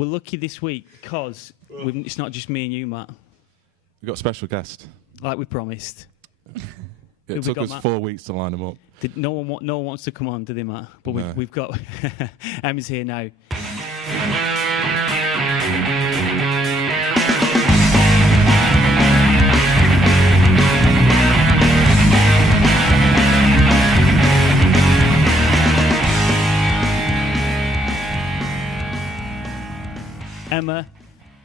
We're lucky this week because it's not just me and you, Matt. We've got a special guest. Like we promised. It took us 4 weeks to line them up. No one wants to come on, do they, Matt? But No. we've got... Emma's here now. Emma,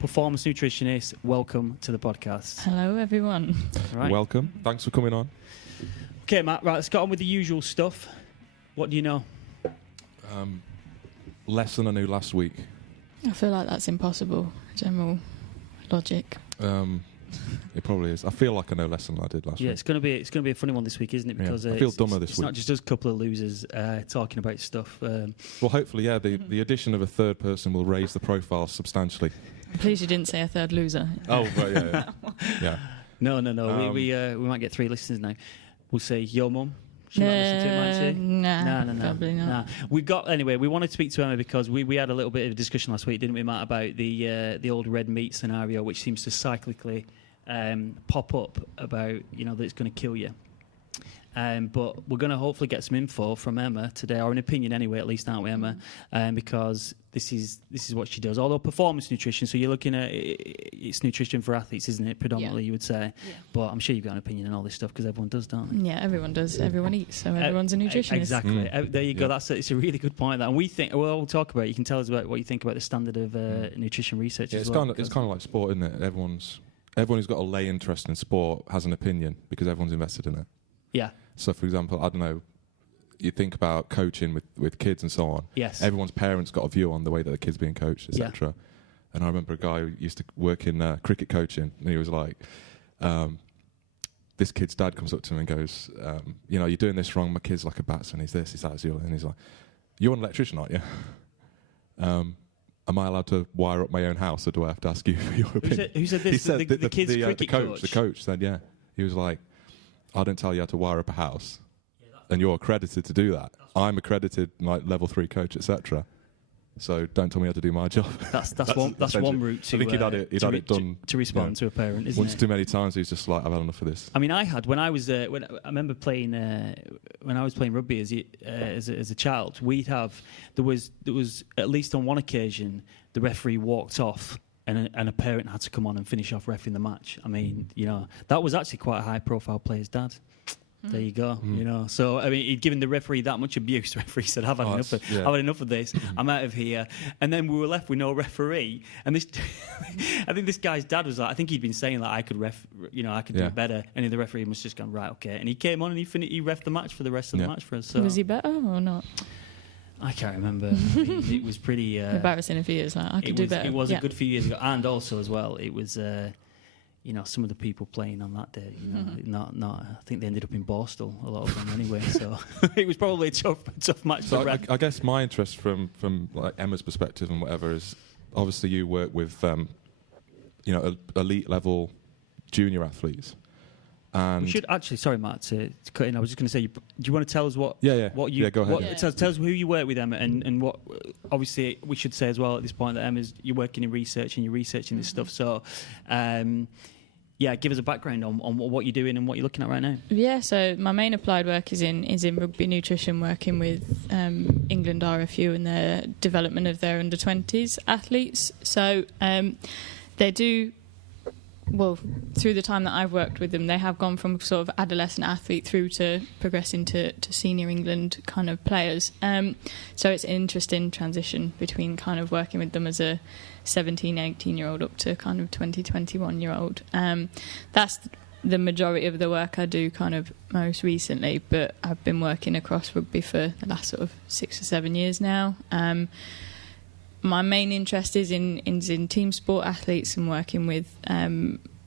performance nutritionist, welcome to the podcast. Hello, everyone. Right. Welcome. Thanks for coming on. Okay, Matt, right, let's get on with the usual stuff. What do you know? Less than I knew last week. I feel like that's impossible. General logic. It probably is. I feel like I know less than I did last week. Yeah, it's gonna be a funny one this week, isn't it? Because I feel dumber this it's week. not just us, a couple of losers talking about stuff. Well, hopefully, yeah, the addition of a third person will raise the profile substantially. I'm pleased you didn't say a third loser. Oh, right, yeah. Yeah. No. We might get 3 listeners now. We'll say your mum. She might listen to it, might she? No. Probably not. We wanted to speak to Emma because we had a little bit of a discussion last week, didn't we, Matt, about the old red meat scenario, which seems to cyclically pop up about, that it's going to kill you. But we're going to hopefully get some info from Emma today, or an opinion anyway, at least, aren't we, Emma? Because this is what she does. Although performance nutrition, so you're looking at it's nutrition for athletes, isn't it? Predominantly, you would say. Yeah. But I'm sure you've got an opinion on all this stuff because everyone does, don't they? Yeah, everyone does. Everyone eats, so everyone's a nutritionist. Exactly. There you go. It's a really good point. That, and we think. Well, we'll talk about it. You can tell us about what you think about the standard of nutrition research. Yeah, as it's well. kind of like sport, isn't it? Everyone who's got a lay interest in sport has an opinion because everyone's invested in it. Yeah. So, for example, I don't know, you think about coaching with kids and so on. Yes. Everyone's parents got a view on the way that the kid's being coached, etc. Yeah. And I remember a guy who used to work in cricket coaching, and he was like, this kid's dad comes up to him and goes, you're doing this wrong, my kid's like a batsman, he's this, he's that, and he's like, you're an electrician, aren't you? Am I allowed to wire up my own house, or do I have to ask you for your opinion? Who said this? He said the kid's cricket coach? The coach said, yeah. He was like, I don't tell you how to wire up a house, and you're accredited to do that. I'm accredited, like level 3 coach, etc. So don't tell me how to do my job. That's one route to. I think he'd had it done to respond to a parent, isn't once it? too many times. He's just like, I've had enough of this. I mean, I had when I was I remember playing when I was playing rugby as a child. There was at least on one occasion the referee walked off. And a parent had to come on and finish off reffing the match. I mean, that was actually quite a high-profile player's dad. There you go. So I mean, he'd given the referee that much abuse. The referee said, "I've had enough of this. I'm out of here." And then we were left with no referee. And this, I think this guy's dad was like, I think he'd been saying that I could I could do it better. And the referee must just gone, right, okay. And he came on and he reffed the match for the rest of the match for us. So. Was he better or not? I can't remember. It was pretty embarrassing a few years. Like I could do better. It was a good few years ago, and also as well, it was some of the people playing on that day. Not. I think they ended up in Borstal, a lot of them anyway. So it was probably a tough match. So I guess my interest from like Emma's perspective and whatever is obviously you work with elite level junior athletes. And we should actually, sorry, Matt, to cut in. I was just going to say, do you want to tell us what? What you? Yeah, go ahead. Tell us who you work with, Emma, and what. Obviously, we should say as well at this point that Emma's you're working in research and you're researching this stuff. So, give us a background on what you're doing and what you're looking at right now. Yeah, so my main applied work is in rugby nutrition, working with England RFU and their development of their under-20s athletes. So they do. Well, through the time that I've worked with them, they have gone from sort of adolescent athlete through to progressing to senior England kind of players. So it's an interesting transition between kind of working with them as a 17, 18-year-old up to kind of 20, 21-year-old. That's the majority of the work I do kind of most recently, but I've been working across rugby for the last sort of 6 or 7 years now. My main interest is in team sport athletes and working with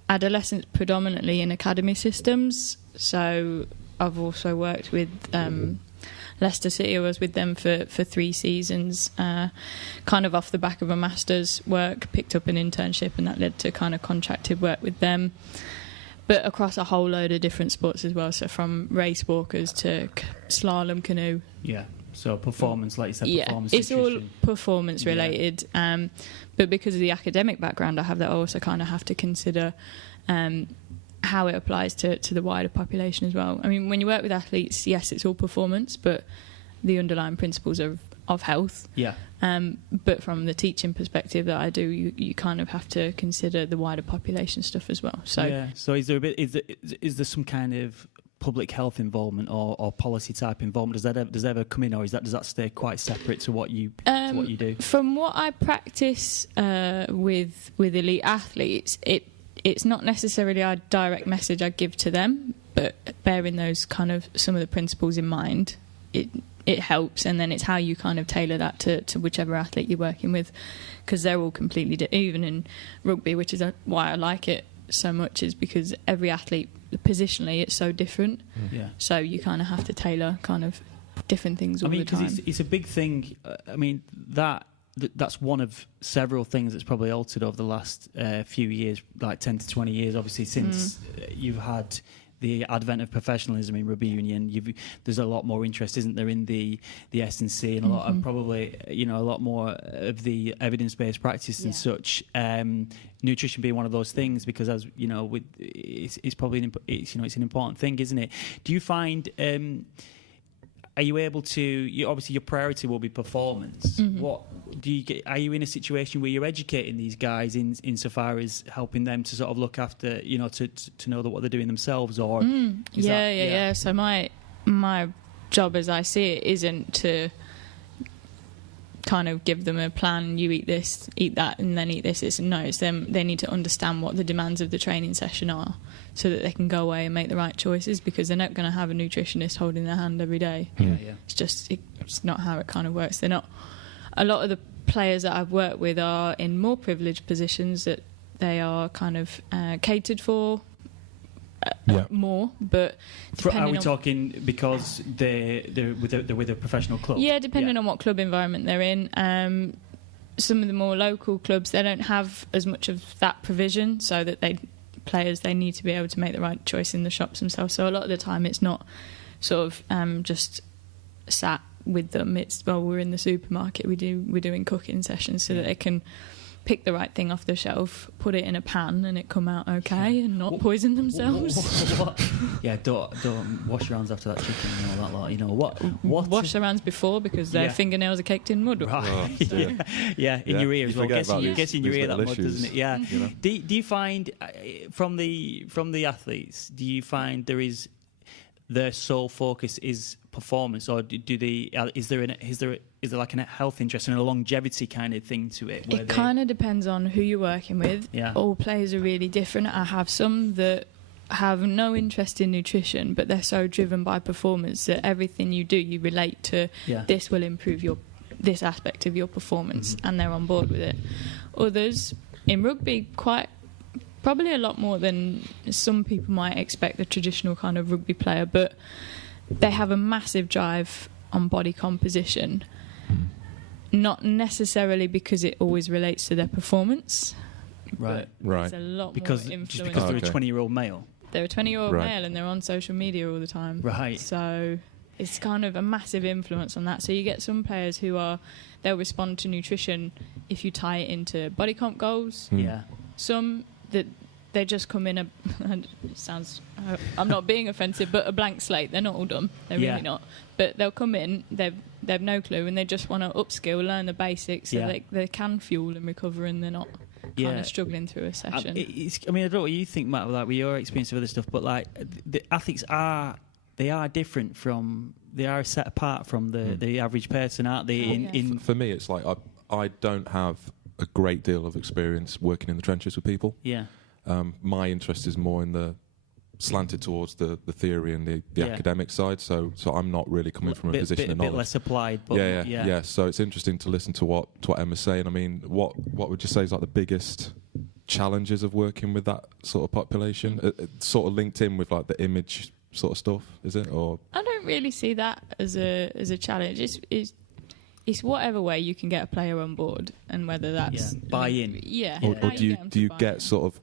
adolescents predominantly in academy systems. So I've also worked with Leicester City. I was with them for 3 seasons, kind of off the back of a master's work, picked up an internship, and that led to kind of contracted work with them. But across a whole load of different sports as well, so from race walkers to slalom canoe. Yeah. So performance, like you said, performance it's all nutrition. performance related. But because of the academic background I have, that I also kind of have to consider how it applies to the wider population as well. I mean, when you work with athletes, yes, it's all performance, but the underlying principles of health. Yeah. But from the teaching perspective that I do, you kind of have to consider the wider population stuff as well. So yeah. So is there is there some kind of public health involvement or policy type involvement? Does that ever come in, or does that stay quite separate to what you do? From what I practice with elite athletes, it's not necessarily a direct message I give to them, but bearing those kind of some of the principles in mind, it helps, and then it's how you kind of tailor that to whichever athlete you're working with, because they're all completely even in rugby, which is why I like it so much, is because every athlete positionally it's so different. Yeah. So you kind of have to tailor kind of different things all the time. Because it's a big thing. I mean, that's one of several things that's probably altered over the last few years, like 10 to 20 years, obviously, since you've had the advent of professionalism in rugby union. There's a lot more interest, isn't there, in the S&C, and a lot, and probably a lot more of the evidence-based practice and such. Nutrition being one of those things, because as you know, it's probably it's an important thing, isn't it? Do you find? Are you able to? Obviously, your priority will be performance. What do you get? Are you in a situation where you're educating these guys insofar as helping them to sort of look after, to know that what they're doing themselves, or? Yeah. So my job, as I see it, isn't to kind of give them a plan. You eat this, eat that, and then eat this. It's them. They need to understand what the demands of the training session are, so that they can go away and make the right choices, because they're not going to have a nutritionist holding their hand every day. It's not how it kind of works. They're not. A lot of the players that I've worked with are in more privileged positions, that they are kind of catered for more. But are we talking because they're with a professional club? Yeah, depending on what club environment they're in. Some of the more local clubs, they don't have as much of that provision, so that players need to be able to make the right choice in the shops themselves. So a lot of the time it's not sort of just sat with them. It's, we're in the supermarket, we're doing cooking sessions, so that they can pick the right thing off the shelf, put it in a pan, and it come out okay, and not poison themselves. Yeah, don't wash your hands after that chicken and all that lot. What? Wash their hands before, because their fingernails are caked in mud. Right. In your ear as well. Gets in your ear, that mud, doesn't it? Yeah. Do you find from the athletes? Do you find their sole focus is performance, or is there like a health interest and a longevity kind of thing to it? It kind of depends on who you're working with. Yeah. All players are really different. I have some that have no interest in nutrition, but they're so driven by performance that everything you do, you relate to. This will improve this aspect of your performance, and they're on board with it. Others in rugby, probably a lot more than some people might expect, the traditional kind of rugby player, but they have a massive drive on body composition, not necessarily because it always relates to their performance. Right. There's a lot more influence. Just because they're a 20-year-old male? They're a 20-year-old male, and they're on social media all the time. Right. So it's kind of a massive influence on that. So you get some players they'll respond to nutrition if you tie it into body comp goals. Yeah. Some that they just come in and it sounds, I'm not being offensive, but a blank slate. They're not all dumb. They're really not. But they'll come in, they've no clue, and they just want to upskill, learn the basics, so they can fuel and recover, and they're not kind of struggling through a session. I don't know what you think, Matt, with your experience of other stuff, but like the athletes are different they are set apart from the average person, aren't they? For me, it's like I don't have a great deal of experience working in the trenches with people. Yeah. My interest is more slanted towards the theory and the academic side, so I'm not really coming from a position of knowledge. A bit less applied. But yeah. So it's interesting to listen to what Emma's saying. I mean, what would you say is like the biggest challenges of working with that sort of population? It's sort of linked in with like the image sort of stuff, is it? Or I don't really see that as a challenge. It's whatever way you can get a player on board, and whether that's buy-in. Or do you get sort of,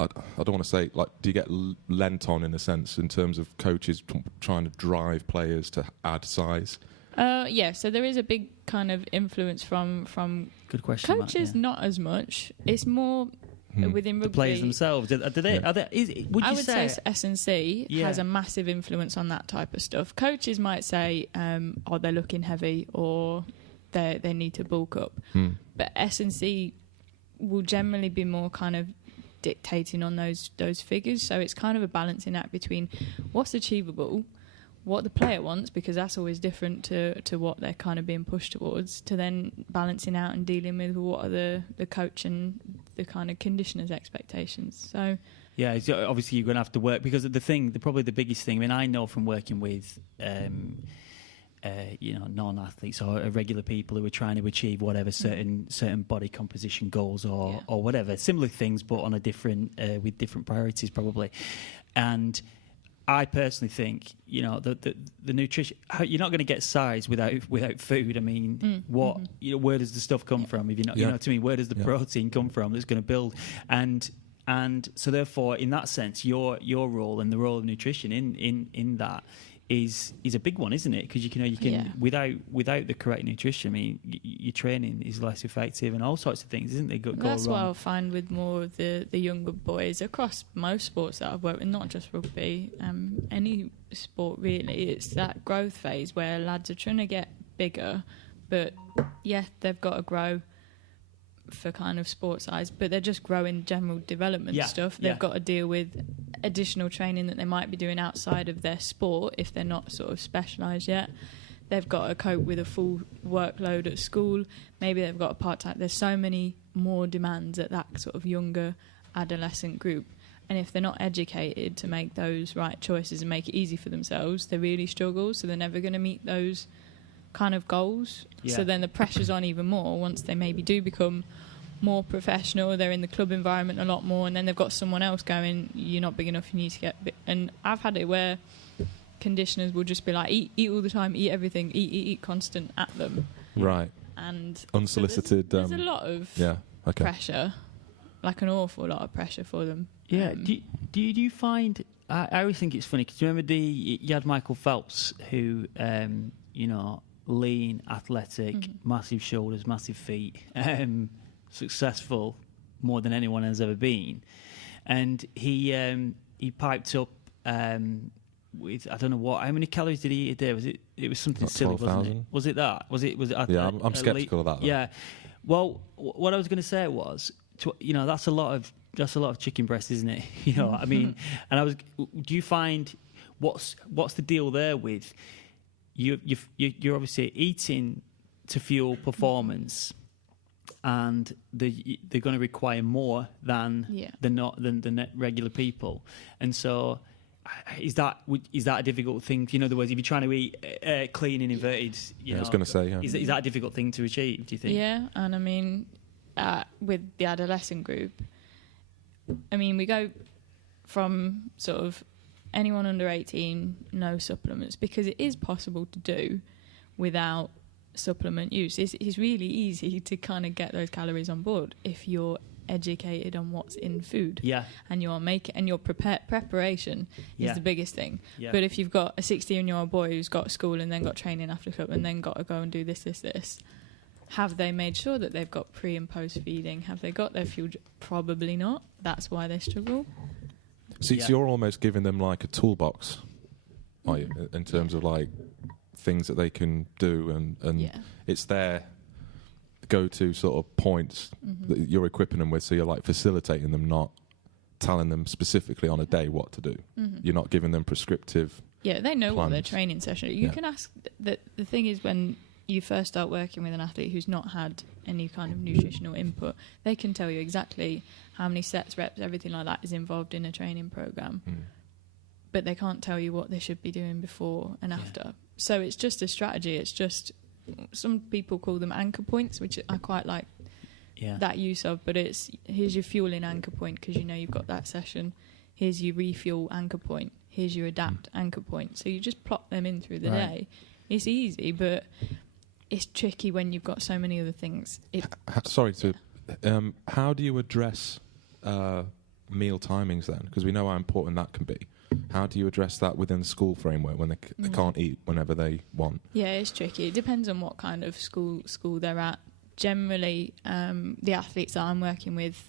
I don't want to say, like, do you get lent on in a sense in terms of coaches trying to drive players to add size? Yeah, so there is a big kind of influence from Good question. coaches, Matt, yeah. not as much. It's more within rugby. The players themselves. Do they? Yeah. Are they would you I would say S&C Yeah. has a massive influence on that type of stuff. Coaches might say, they're looking heavy, or they need to bulk up. But S&C will generally be more kind of dictating on those figures. So it's kind of a balancing act between what's achievable, what the player wants, because that's always different to what they're kind of being pushed towards, to then balancing out and dealing with what are the coach and the kind of conditioner's expectations. So yeah, so obviously you're going to have to work, because probably the biggest thing, I mean, I know from working with non-athletes or regular people who are trying to achieve whatever certain body composition goals or whatever, similar things, but on a different with different priorities probably. And I personally think, the nutrition, you're not going to get size without food. I mean, where does the stuff come from? If you're not, you know what I mean, where does the protein come from that's going to build? And so therefore, in that sense, your role and the role of nutrition in that is a big one, isn't it? Because you can without the correct nutrition, I mean, your training is less effective and all sorts of things, isn't it? That's what I'll find with more of the younger boys across most sports that I've worked with, not just rugby, any sport really. It's that growth phase where lads are trying to get bigger, but they've got to grow for kind of sport size, but they're just growing general development stuff. They've got to deal with additional training that they might be doing outside of their sport if they're not sort of specialised yet. They've got to cope with a full workload at school. Maybe they've got a part-time. There's so many more demands at that sort of younger adolescent group. And if they're not educated to make those right choices and make it easy for themselves, they really struggle. So they're never going to meet those kind of goals. So then the pressure's on even more once they maybe do become more professional. They're in the club environment a lot more, and then they've got someone else going, you're not big enough, you need to get big. And I've had it where conditioners will just be like, eat all the time, eat everything, eat constant at them. Right. And unsolicited. So there's a lot of pressure, like an awful lot of pressure for them. Yeah. Do you find? I always think it's funny because you remember you had Michael Phelps, who lean, athletic, massive shoulders, massive feet, successful more than anyone has ever been, and he piped up with, I don't know how many calories did he eat a day? It was something like silly, 12,000. wasn't it? Was it that? Was it? Yeah, I'm sceptical of that. Though. Yeah. Well, what I was going to say was, that's a lot of chicken breast, isn't it? I mean, and do you find what's the deal there with you're obviously eating to fuel performance, and they're going to require more than the regular people, and so is that a difficult thing? In other words, if you're trying to eat clean and inverted, I was going to say, is that a difficult thing to achieve? Do you think? Yeah, and I mean, with the adolescent group, I mean, we go from sort of anyone under 18, no supplements, because it is possible to do without supplement use. It's really easy to kind of get those calories on board if you're educated on what's in food. Yeah. And your preparation is the biggest thing. Yeah. But if you've got a 16-year-old boy who's got school and then got training after club and then got to go and do this, have they made sure that they've got pre and post feeding? Have they got their fuel? Probably not. That's why they struggle. So you're almost giving them like a toolbox, are you, in terms of like things that they can do, and it's their go-to sort of points that you're equipping them with. So you're like facilitating them, not telling them specifically on a day what to do. You're not giving them prescriptive. Yeah, they know plans. what their training session. You can ask. The thing is, when you first start working with an athlete who's not had any kind of nutritional input, they can tell you exactly how many sets, reps, everything like that is involved in a training program. But they can't tell you what they should be doing before and after. So it's just a strategy. It's just, some people call them anchor points, which I quite like that use of, but it's, here's your fueling anchor point because you've got that session. Here's your refuel anchor point. Here's your adapt anchor point. So you just plot them in through the day. It's easy, but it's tricky when you've got so many other things. How do you address meal timings then? Because we know how important that can be. How do you address that within the school framework when they can't eat whenever they want? Yeah, it's tricky. It depends on what kind of school they're at. Generally, the athletes that I'm working with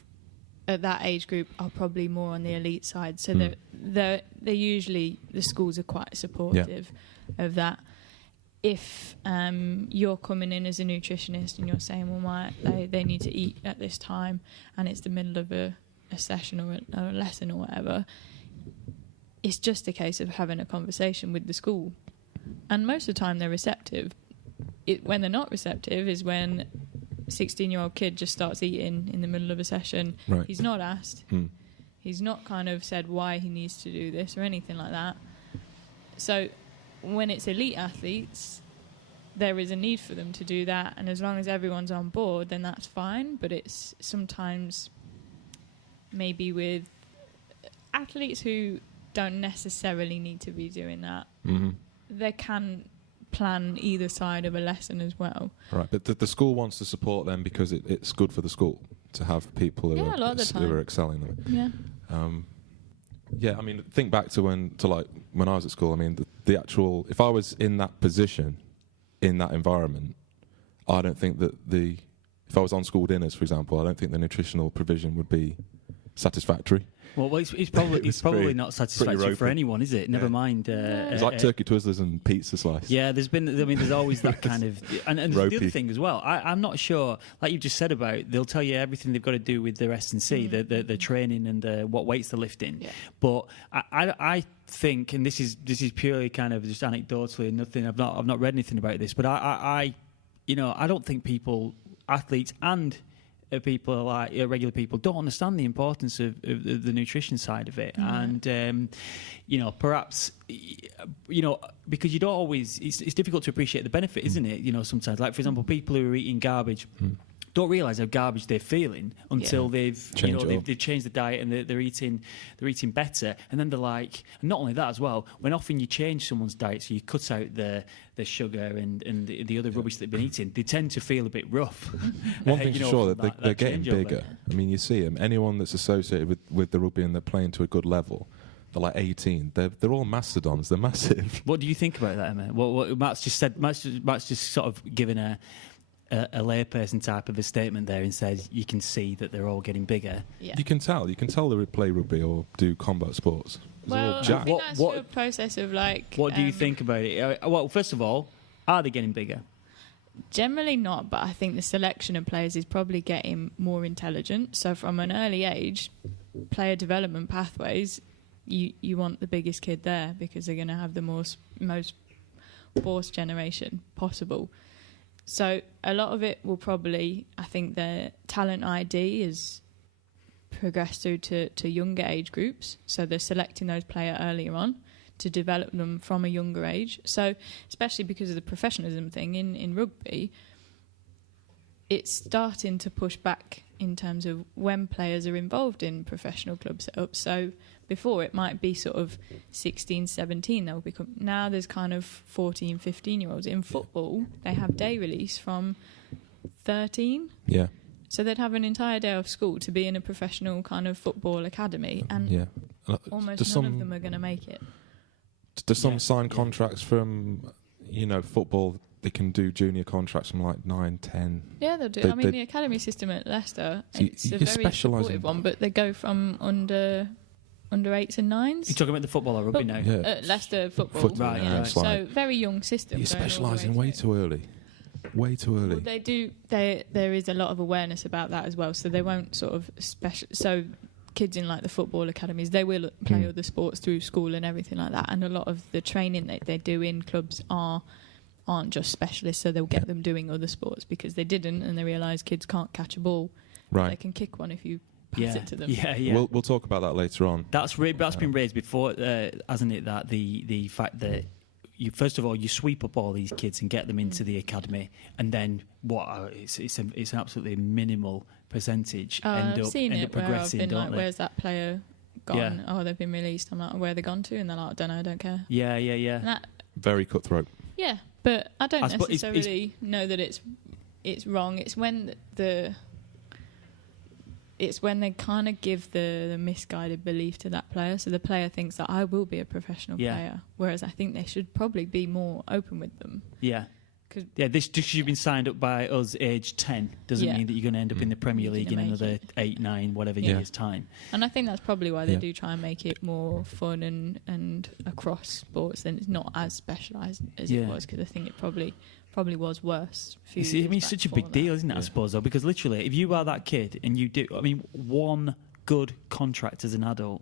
at that age group are probably more on the elite side. So they're usually, the schools are quite supportive of that. If you're coming in as a nutritionist and you're saying, well, they need to eat at this time, and it's the middle of a session or a lesson or whatever, it's just a case of having a conversation with the school. And most of the time they're receptive. When they're not receptive is when a 16-year-old kid just starts eating in the middle of a session. Right. He's not asked. He's not kind of said why he needs to do this or anything like that. So when it's elite athletes, there is a need for them to do that, and as long as everyone's on board, then that's fine. But it's sometimes maybe with athletes who don't necessarily need to be doing that. They can plan either side of a lesson as well. Right, but the school wants to support them because it's good for the school to have people who are excelling them. Yeah, I mean, think back to when I was at school. I mean, the actual, if I was in that position, in that environment, I don't think that if I was on school dinners, for example, I don't think the nutritional provision would be satisfactory. Well, it's probably not satisfactory for anyone, is it? Never mind. It's like turkey twizzlers and pizza slice. Yeah, there's always that kind of, and the other thing as well. I'm not sure, like you've just said about, they'll tell you everything they've got to do with their S&C, the training and what weights they're lifting. Yeah. But I think, and this is purely kind of just anecdotally, nothing. I've not read anything about this, but I don't think athletes and people like regular people don't understand the importance of the nutrition side of it, and perhaps because you don't always, it's difficult to appreciate the benefit, isn't it? Sometimes, like for example, people who are eating garbage don't realise how garbage they're feeling until they've changed the diet and they're eating better, and then they're like, and not only that as well, when often you change someone's diet, so you cut out the sugar and the other rubbish they've been eating, they tend to feel a bit rough. One thing's for sure, that they're getting bigger. I mean, you see them. Anyone that's associated with the rugby and they're playing to a good level, they're like 18. They're all mastodons. They're massive. What do you think about that, Emma? What Matt's just said. Matt's just sort of given a layperson type of a statement there and said you can see that they're all getting bigger. Yeah. You can tell they play rugby or do combat sports. Well, I think that's a process of like... What do you think about it? Well, first of all, are they getting bigger? Generally not, but I think the selection of players is probably getting more intelligent. So from an early age, player development pathways, you want the biggest kid there because they're going to have the most force generation possible. So a lot of it will probably, I think the talent ID is progressed through to younger age groups. So they're selecting those players earlier on to develop them from a younger age. So especially because of the professionalism thing in rugby, it's starting to push back in terms of when players are involved in professional club setups. So before it might be sort of 16, 17, they'll become, now there's kind of 14, 15-year-olds. In football, they have day release from 13. Yeah. So they'd have an entire day of school to be in a professional kind of football academy, and almost none of them are going to make it. Do some sign contracts from, football? They can do junior contracts from like 9, 10. Yeah, they'll do. The academy system at Leicester, it's a very supportive one, but they go from under 8s and 9s. You're talking about the football or rugby now? Yeah. Leicester football. Right, yeah. So very young system. You're specialising way too early. Way too early. Well, they do. There is a lot of awareness about that as well. So they won't sort of So kids in like the football academies, they will play other sports through school and everything like that. And a lot of the training that they do in clubs aren't just specialists. So they'll get them doing other sports because they didn't, and they realise kids can't catch a ball. Right. They can kick one if you pass it to them. Yeah. We'll talk about that later on. That's been raised before, hasn't it? That the fact that first of all, you sweep up all these kids and get them into the academy, and then it's an absolutely minimal percentage end up progressing. I've been like, where's that player gone? Yeah. Oh, they've been released. I'm like, where they gone to? And they're like, I don't know, I don't care. Yeah. Very cutthroat. Yeah, but I don't necessarily know that it's wrong. It's when it's when they kind of give the misguided belief to that player. So the player thinks that I will be a professional player, whereas I think they should probably be more open with them. Yeah. This just you've been signed up by us age 10 doesn't mean that you're going to end up in the Premier League in another 8, 9, whatever years' time. And I think that's probably why they do try and make it more fun and across sports. Then it's not as specialised as it was, because I think it probably was worse. It's such a big deal, isn't it? I suppose, though, because literally, if you are that kid and you do, I mean, one good contract as an adult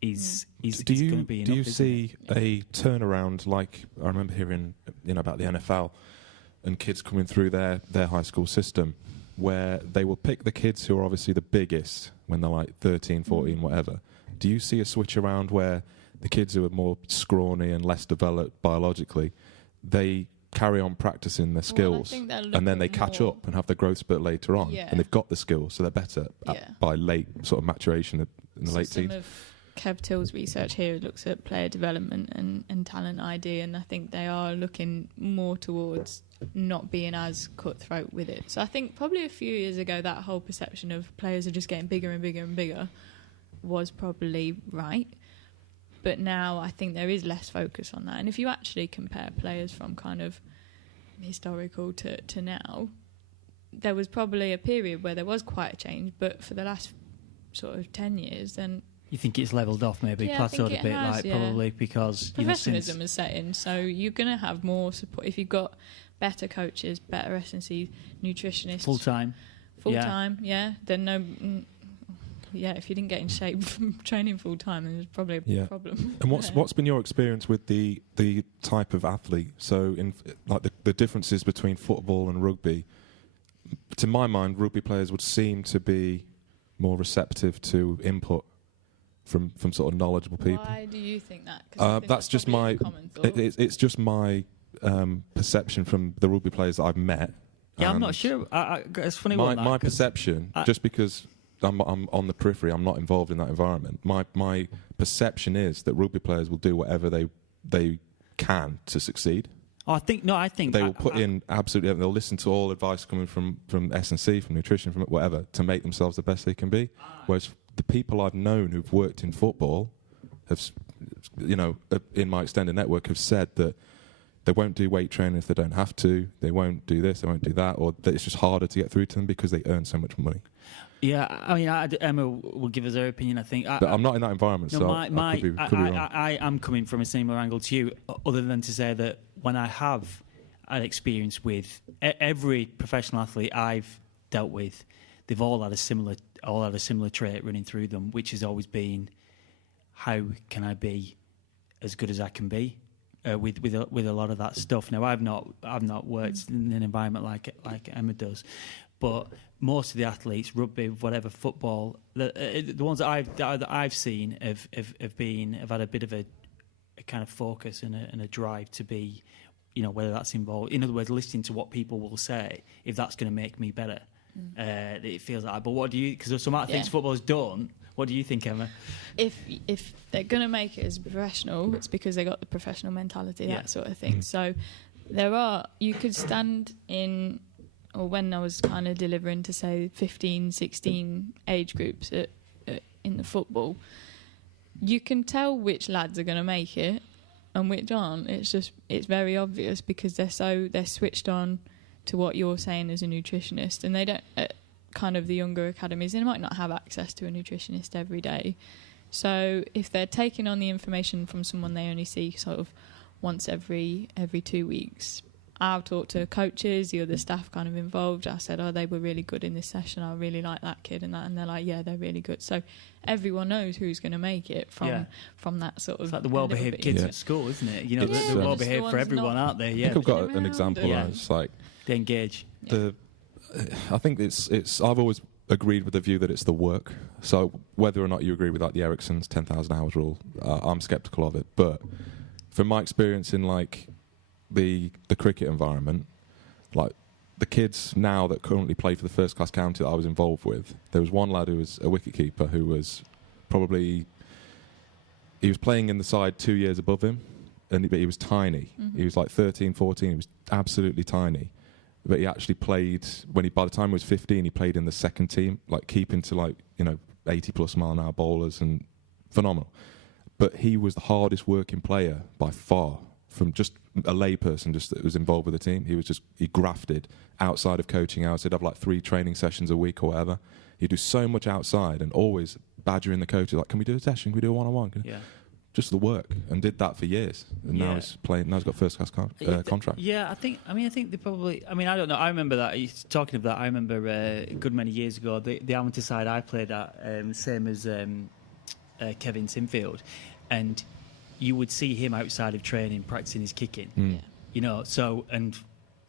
is going to be enough. Do you see a turnaround like I remember hearing, about the NFL? And kids coming through their high school system, where they will pick the kids who are obviously the biggest when they're like 13, 14, whatever. Do you see a switch around where the kids who are more scrawny and less developed biologically, they carry on practicing their skills, and then they catch up and have the growth spurt later on, and they've got the skills, so they're better by late sort of maturation in the late teens? Kev Till's research here looks at player development and talent ID, and I think they are looking more towards not being as cutthroat with it. So I think probably a few years ago that whole perception of players are just getting bigger and bigger and bigger was probably right. But now I think there is less focus on that. And if you actually compare players from kind of historical to now, there was probably a period where there was quite a change, but for the last sort of 10 years, then... You think it's levelled off, maybe plateaued a bit, probably because professionalism is set in, so you're going to have more support if you've got better coaches, better S&C nutritionists, full time. Then if you didn't get in shape from training full time, then there's probably a problem. And what's been your experience with the type of athlete? So in like the differences between football and rugby. To my mind, rugby players would seem to be more receptive to input from sort of knowledgeable people. Why do you think that? 'Cause that's just my. It's just my perception from the rugby players that I've met. Yeah, I'm not sure. It's funny. My perception, just because I'm on the periphery, I'm not involved in that environment. My perception is that rugby players will do whatever they can to succeed. I think they will put in absolutely. They'll listen to all advice coming from S&C, from nutrition, from whatever, to make themselves the best they can be. Whereas the people I've known who've worked in football have, in my extended network, have said that they won't do weight training if they don't have to. They won't do this. They won't do that, or that it's just harder to get through to them because they earn so much money. Yeah, I mean, Emma will give us her opinion, I think. But I'm not in that environment, so I could be wrong. I am coming from a similar angle to you, other than to say that when I have had experience with every professional athlete I've dealt with, they've all had a similar trait running through them, which has always been, how can I be as good as I can be? With a lot of that stuff. Now, I've not worked in an environment like Emma does, but most of the athletes, rugby, whatever, football, the ones that I've seen have had a bit of a kind of focus and a drive to be, whether that's involved. In other words, listening to what people will say, if that's going to make me better. It feels like. But what do you? Because some things football's done. What do you think, Emma? If they're going to make it as a professional, it's because they got the professional mentality, that sort of thing. So you could stand in, or when I was kind of delivering to say 15, 16 age groups in the football, you can tell which lads are going to make it and which aren't. It's very obvious because they're switched on to what you're saying as a nutritionist, and they don't. Kind of the younger academies, they might not have access to a nutritionist every day. So if they're taking on the information from someone they only see sort of once every 2 weeks, I'll talk to coaches, the other staff kind of involved. I said, they were really good in this session. I really like that kid and that, and they're like, yeah, they're really good. So everyone knows who's going to make it from that sort of. It's like the well-behaved kids at school, isn't it? They're well-behaved for everyone, aren't they? Yeah, I think I've got an example. It's like they engage. I think it's. I've always agreed with the view that it's the work. So whether or not you agree with the Erickson's 10,000 hours rule, I'm sceptical of it. But from my experience in like the cricket environment, like the kids now that currently play for the first class county that I was involved with, there was one lad who was a wicketkeeper who was probably he was playing in the side 2 years above him, but he was tiny. Mm-hmm. He was like 13, 14. He was absolutely tiny. but he actually played by the time he was 15, he played in the second team, like keeping to 80+ mile an hour bowlers and phenomenal. But he was the hardest working player by far from just a layperson just that was involved with the team. He grafted outside of coaching hours. He'd have like 3 training sessions a week or whatever. He'd do so much outside and always badgering the coaches like, can we do a session? Can we do a one-on-one? Yeah. Just the work, and did that for years. And now he's playing. Now he's got first-class contract. Yeah, I think they probably. I mean, I don't know. I remember that. Talking of that, I remember a good many years ago, the amateur side I played at, same as Kevin Sinfield, and you would see him outside of training practicing his kicking. Mm. You know, so and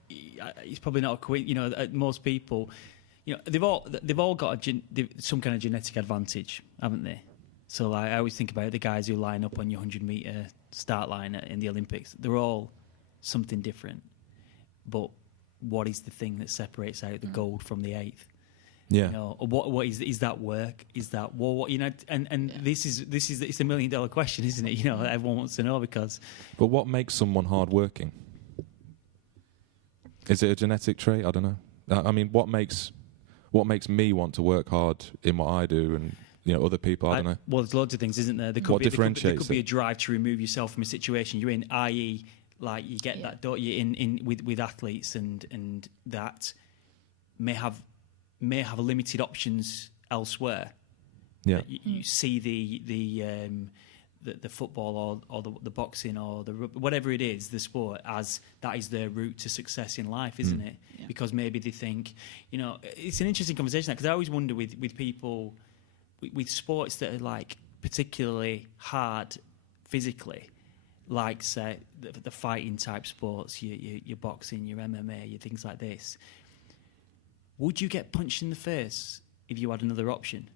he's probably not a coincidence. You know, most people, you know, they've all got some kind of genetic advantage, haven't they? So I always think about the guys who line up on your 100-metre start line in the Olympics. They're all something different. But what is the thing that separates out the gold from the eighth? Yeah. You know, what is that work? Is that what you know? And this is it's $1 million question, isn't it? You know, everyone wants to know because. But what makes someone hardworking? Is it a genetic trait? I don't know. I mean, what makes me want to work hard in what I do and. You know, other people, I don't know. Well, there's loads of things, isn't there? There could be a drive to remove yourself from a situation you're in, i.e., like you get that, don't you, in with athletes, and that may have limited options elsewhere. Yeah, you see the football or the boxing or the whatever it is, the sport, as that is their route to success in life, isn't it? Yeah. Because maybe they think, you know, it's an interesting conversation because I always wonder with people. With sports that are like particularly hard physically, like say the fighting type sports, your boxing, your MMA, your things like this, would you get punched in the face if you had another option?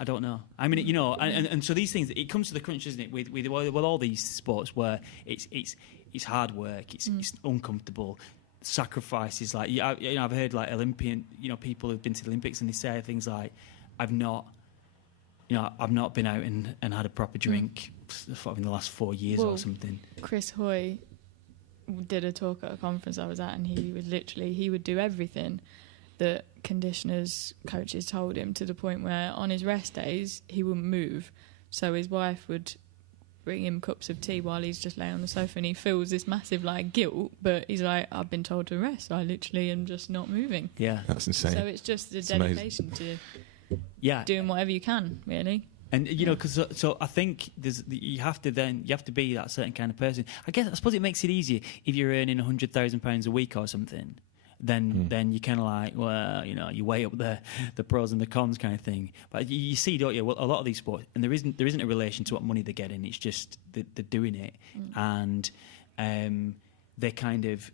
I don't know. I mean, you know, and so these things, it comes to the crunch, doesn't it? With all these sports where it's hard work, it's uncomfortable. Sacrifices, like I've heard like Olympian, you know, people who've been to the Olympics and they say things like, I've not been out and had a proper drink in the last 4 years or something. Chris Hoy did a talk at a conference I was at, and he would do everything that conditioners, coaches told him, to the point where on his rest days he wouldn't move, so his wife would bring him cups of tea while he's just laying on the sofa, and he feels this massive like guilt, but he's like, I've been told to rest, I literally am just not moving. Yeah, that's insane. So it's just the dedication to doing whatever you can, really. And you know, because so I think you have to be that certain kind of person. I suppose it makes it easier if you're earning £100,000 a week or something. Then you kind of like, well, you know, you weigh up the pros and the cons kind of thing. But you see, don't you? Well, a lot of these sports, and there isn't a relation to what money they're getting. It's just they're doing it, and they kind of.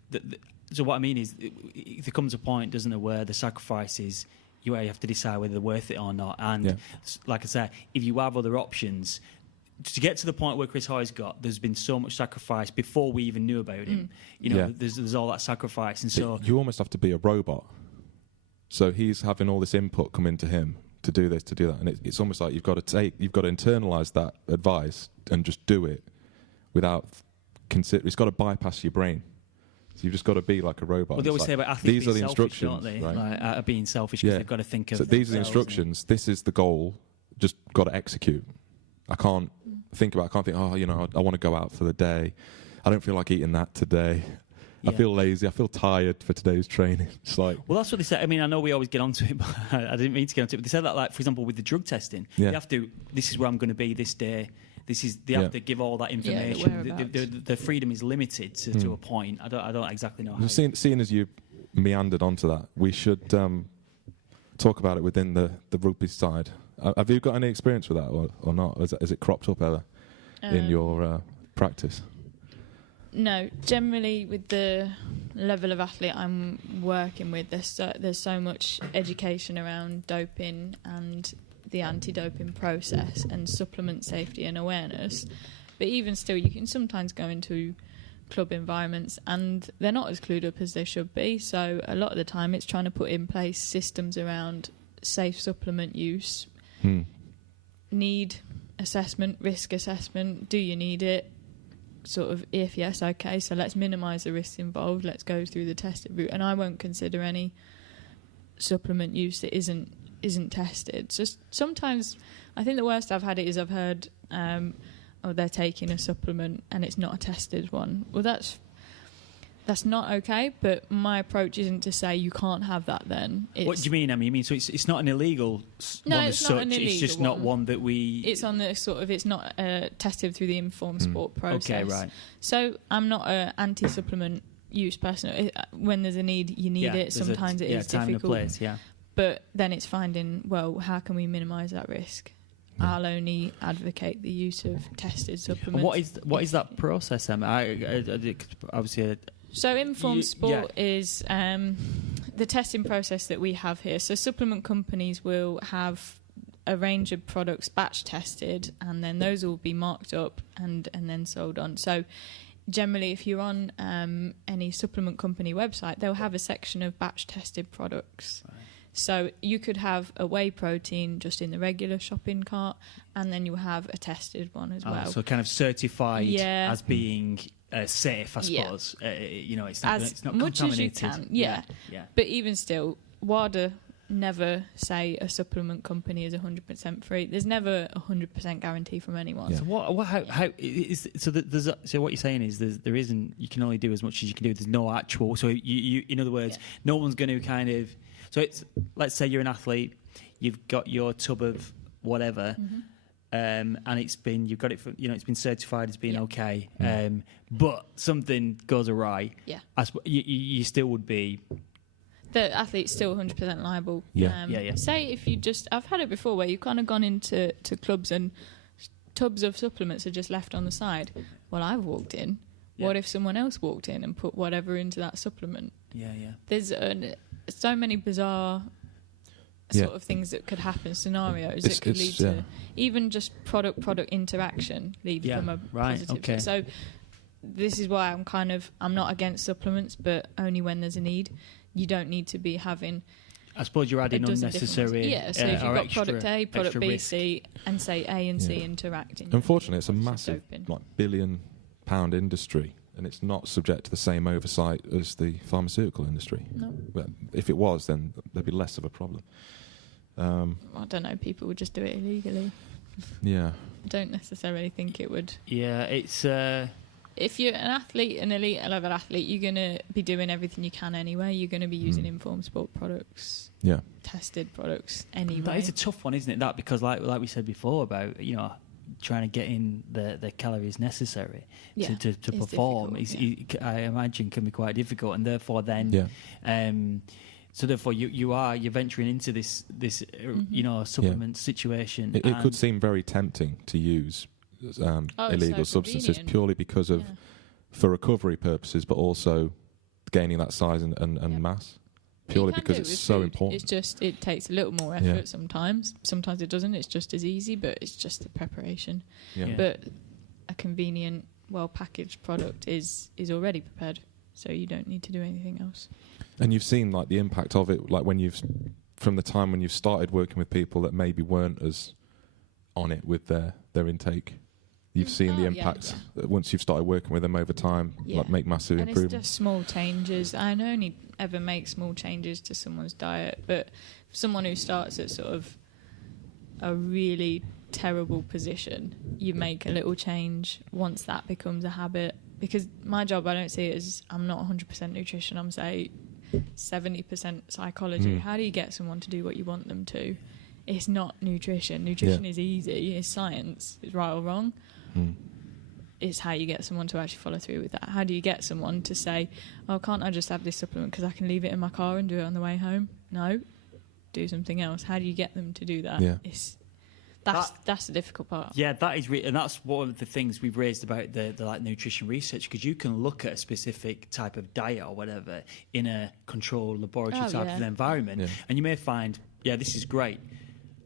So what I mean is, there comes a point, doesn't there, where the sacrifices you have to decide whether they're worth it or not. And like I said, if you have other options. To get to the point where Chris Hoy's got, there's been so much sacrifice before we even knew about him. You know, there's all that sacrifice, and so you almost have to be a robot. So he's having all this input come into him to do this, to do that, and it's almost like you've got to internalize that advice and just do it without consider. It's got to bypass your brain. So you've just got to be like a robot. Well, they always say about athletes these are the selfish, instructions, don't they? right? Like, being selfish because they've got to think of. So these are the instructions. This is the goal. Just got to execute. I can't think, oh, you know, I want to go out for the day. I don't feel like eating that today. I feel lazy. I feel tired for today's training. It's like... Well, that's what they said. I mean, I know we always get onto it, but I didn't mean to get onto it. But they said that, like, for example, with the drug testing, they have to, this is where I'm going to be this day. They have to give all that information. The freedom is limited to a point. I don't exactly know how. Seeing as you meandered onto that, we should talk about it within the rugby side. Have you got any experience with that or not? Has it cropped up ever in your practice? No, generally with the level of athlete I'm working with, there's so much education around doping and the anti-doping process and supplement safety and awareness. But even still, you can sometimes go into club environments and they're not as clued up as they should be. So a lot of the time it's trying to put in place systems around safe supplement use, need assessment, risk assessment, do you need it, sort of, if yes, okay, so let's minimise the risks involved, let's go through the tested route, and I won't consider any supplement use that isn't tested. Just sometimes, I think the worst I've had it is I've heard, they're taking a supplement and it's not a tested one. Well, that's not okay, but my approach isn't to say you can't have that then. What do you mean, Emma? You mean, so it's not an illegal one as such, an illegal it's just one. not one that we... It's on the sort of, it's not tested through the informed sport process. Okay, right. So I'm not an anti-supplement use person. When there's a need, you need it. Sometimes it is time difficult. and a place, yeah. But then it's finding, well, how can we minimise that risk? I'll only advocate the use of tested supplements. And what is that process, Emma? Obviously... So informed sport is the testing process that we have here. So supplement companies will have a range of products batch tested, and then those will be marked up and then sold on. So generally, if you're on any supplement company website, they'll have a section of batch tested products. Right. So you could have a whey protein just in the regular shopping cart, and then you'll have a tested one as well. So kind of certified as being... safe, I suppose. It's not much contaminated. as you can. Yeah. But even still, WADA never say a supplement company is 100% free. There's never a 100% guarantee from anyone. Yeah. So what you're saying is there isn't. You can only do as much as you can do. There's no actual. So you in other words, no one's going to kind of. So it's, let's say you're an athlete, you've got your tub of whatever. Mm-hmm. And you've got it for, it's been certified as being okay. But something goes awry. Yeah. You still would be. The athlete's still 100% liable. Yeah. Say if you I've had it before where you've kind of gone into clubs and tubs of supplements are just left on the side. Well, I've walked in. Yeah. What if someone else walked in and put whatever into that supplement? Yeah. There's so many bizarre sort of things that could happen, scenarios that could lead to even just product interaction lead from a positive. Okay. So this is why I'm not against supplements, but only when there's a need. You don't need to be having. I suppose you're adding unnecessary. So if you've got product A, product B, C, and say A and C interacting. Unfortunately, it's a massive £1 billion industry. And it's not subject to the same oversight as the pharmaceutical industry. No. But if it was, then there'd be less of a problem. I don't know. People would just do it illegally. Yeah. I don't necessarily think it would. Yeah, it's... If you're an athlete, an elite level athlete, you're going to be doing everything you can anyway. You're going to be using informed sport products, tested products anyway. That is a tough one, isn't it? That because, like we said before about, trying to get in the calories necessary to perform, I imagine can be quite difficult, and therefore then, so therefore you're venturing into this supplement situation. It could seem very tempting to use illegal substances purely because of for recovery purposes, but also gaining that size and mass. Purely because it's so important. It's just, it takes a little more effort sometimes. Sometimes it doesn't. It's just as easy, but it's just the preparation. But a convenient, well-packaged product is already prepared, so you don't need to do anything else. And you've seen the impact of it, from the time when you've started working with people that maybe weren't as on it with their intake. You've seen the impact once you've started working with them over time, make massive improvements. It's just small changes. I only ever make small changes to someone's diet, but for someone who starts at sort of a really terrible position, you make a little change once that becomes a habit. Because my job, I don't see it as, I'm not 100% nutrition, I'm say 70% psychology. How do you get someone to do what you want them to? It's not nutrition. Nutrition is easy. It's science. It's right or wrong. It's how you get someone to actually follow through with that. How do you get someone to say, oh, can't I just have this supplement because I can leave it in my car and do it on the way home? No, do something else. How do you get them to do that? That's the difficult part. Yeah, that is, and that's one of the things we've raised about the nutrition research, because you can look at a specific type of diet or whatever in a controlled laboratory type of environment, and you may find, this is great,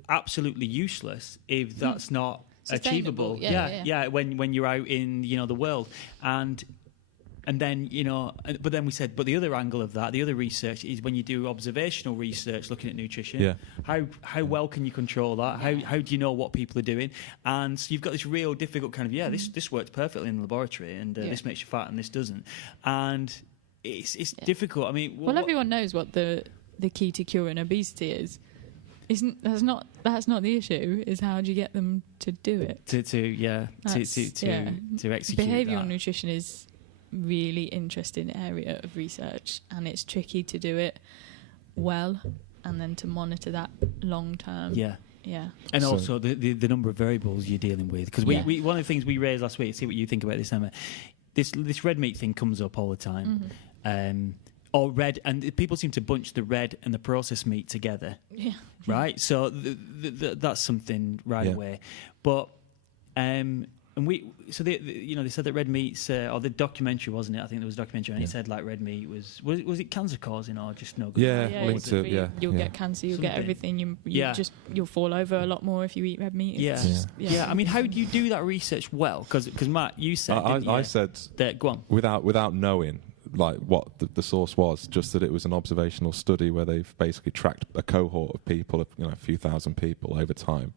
absolutely useless if that's not achievable. When you're out in the world, and And then, but then we said, but the other angle of that, the other research is when you do observational research looking at nutrition, how well can you control that? How do you know what people are doing? And so you've got this real difficult kind of, this works perfectly in the laboratory, and this makes you fat and this doesn't. And it's difficult. I mean, everyone knows what the key to curing obesity is. That's not the issue. Is how do you get them to do it? To execute. Behavioural nutrition is really interesting area of research, and it's tricky to do it well and then to monitor that long term. And so also the number of variables you're dealing with, because we one of the things we raised last week, see what you think about this, Emma, this red meat thing comes up all the time. Or red, and people seem to bunch the red and the processed meat together, right? So that's something away. But they said that red meats, or the documentary, wasn't it? I think there was a documentary, and it said like red meat was it cancer causing or just no good? Linked to you'll get cancer, you'll get everything. You'll fall over a lot more if you eat red meat. I mean, how do you do that research well? Because Matt, you said I said that, go on, without knowing like what the source was, just that it was an observational study where they've basically tracked a cohort of people, a few thousand people over time,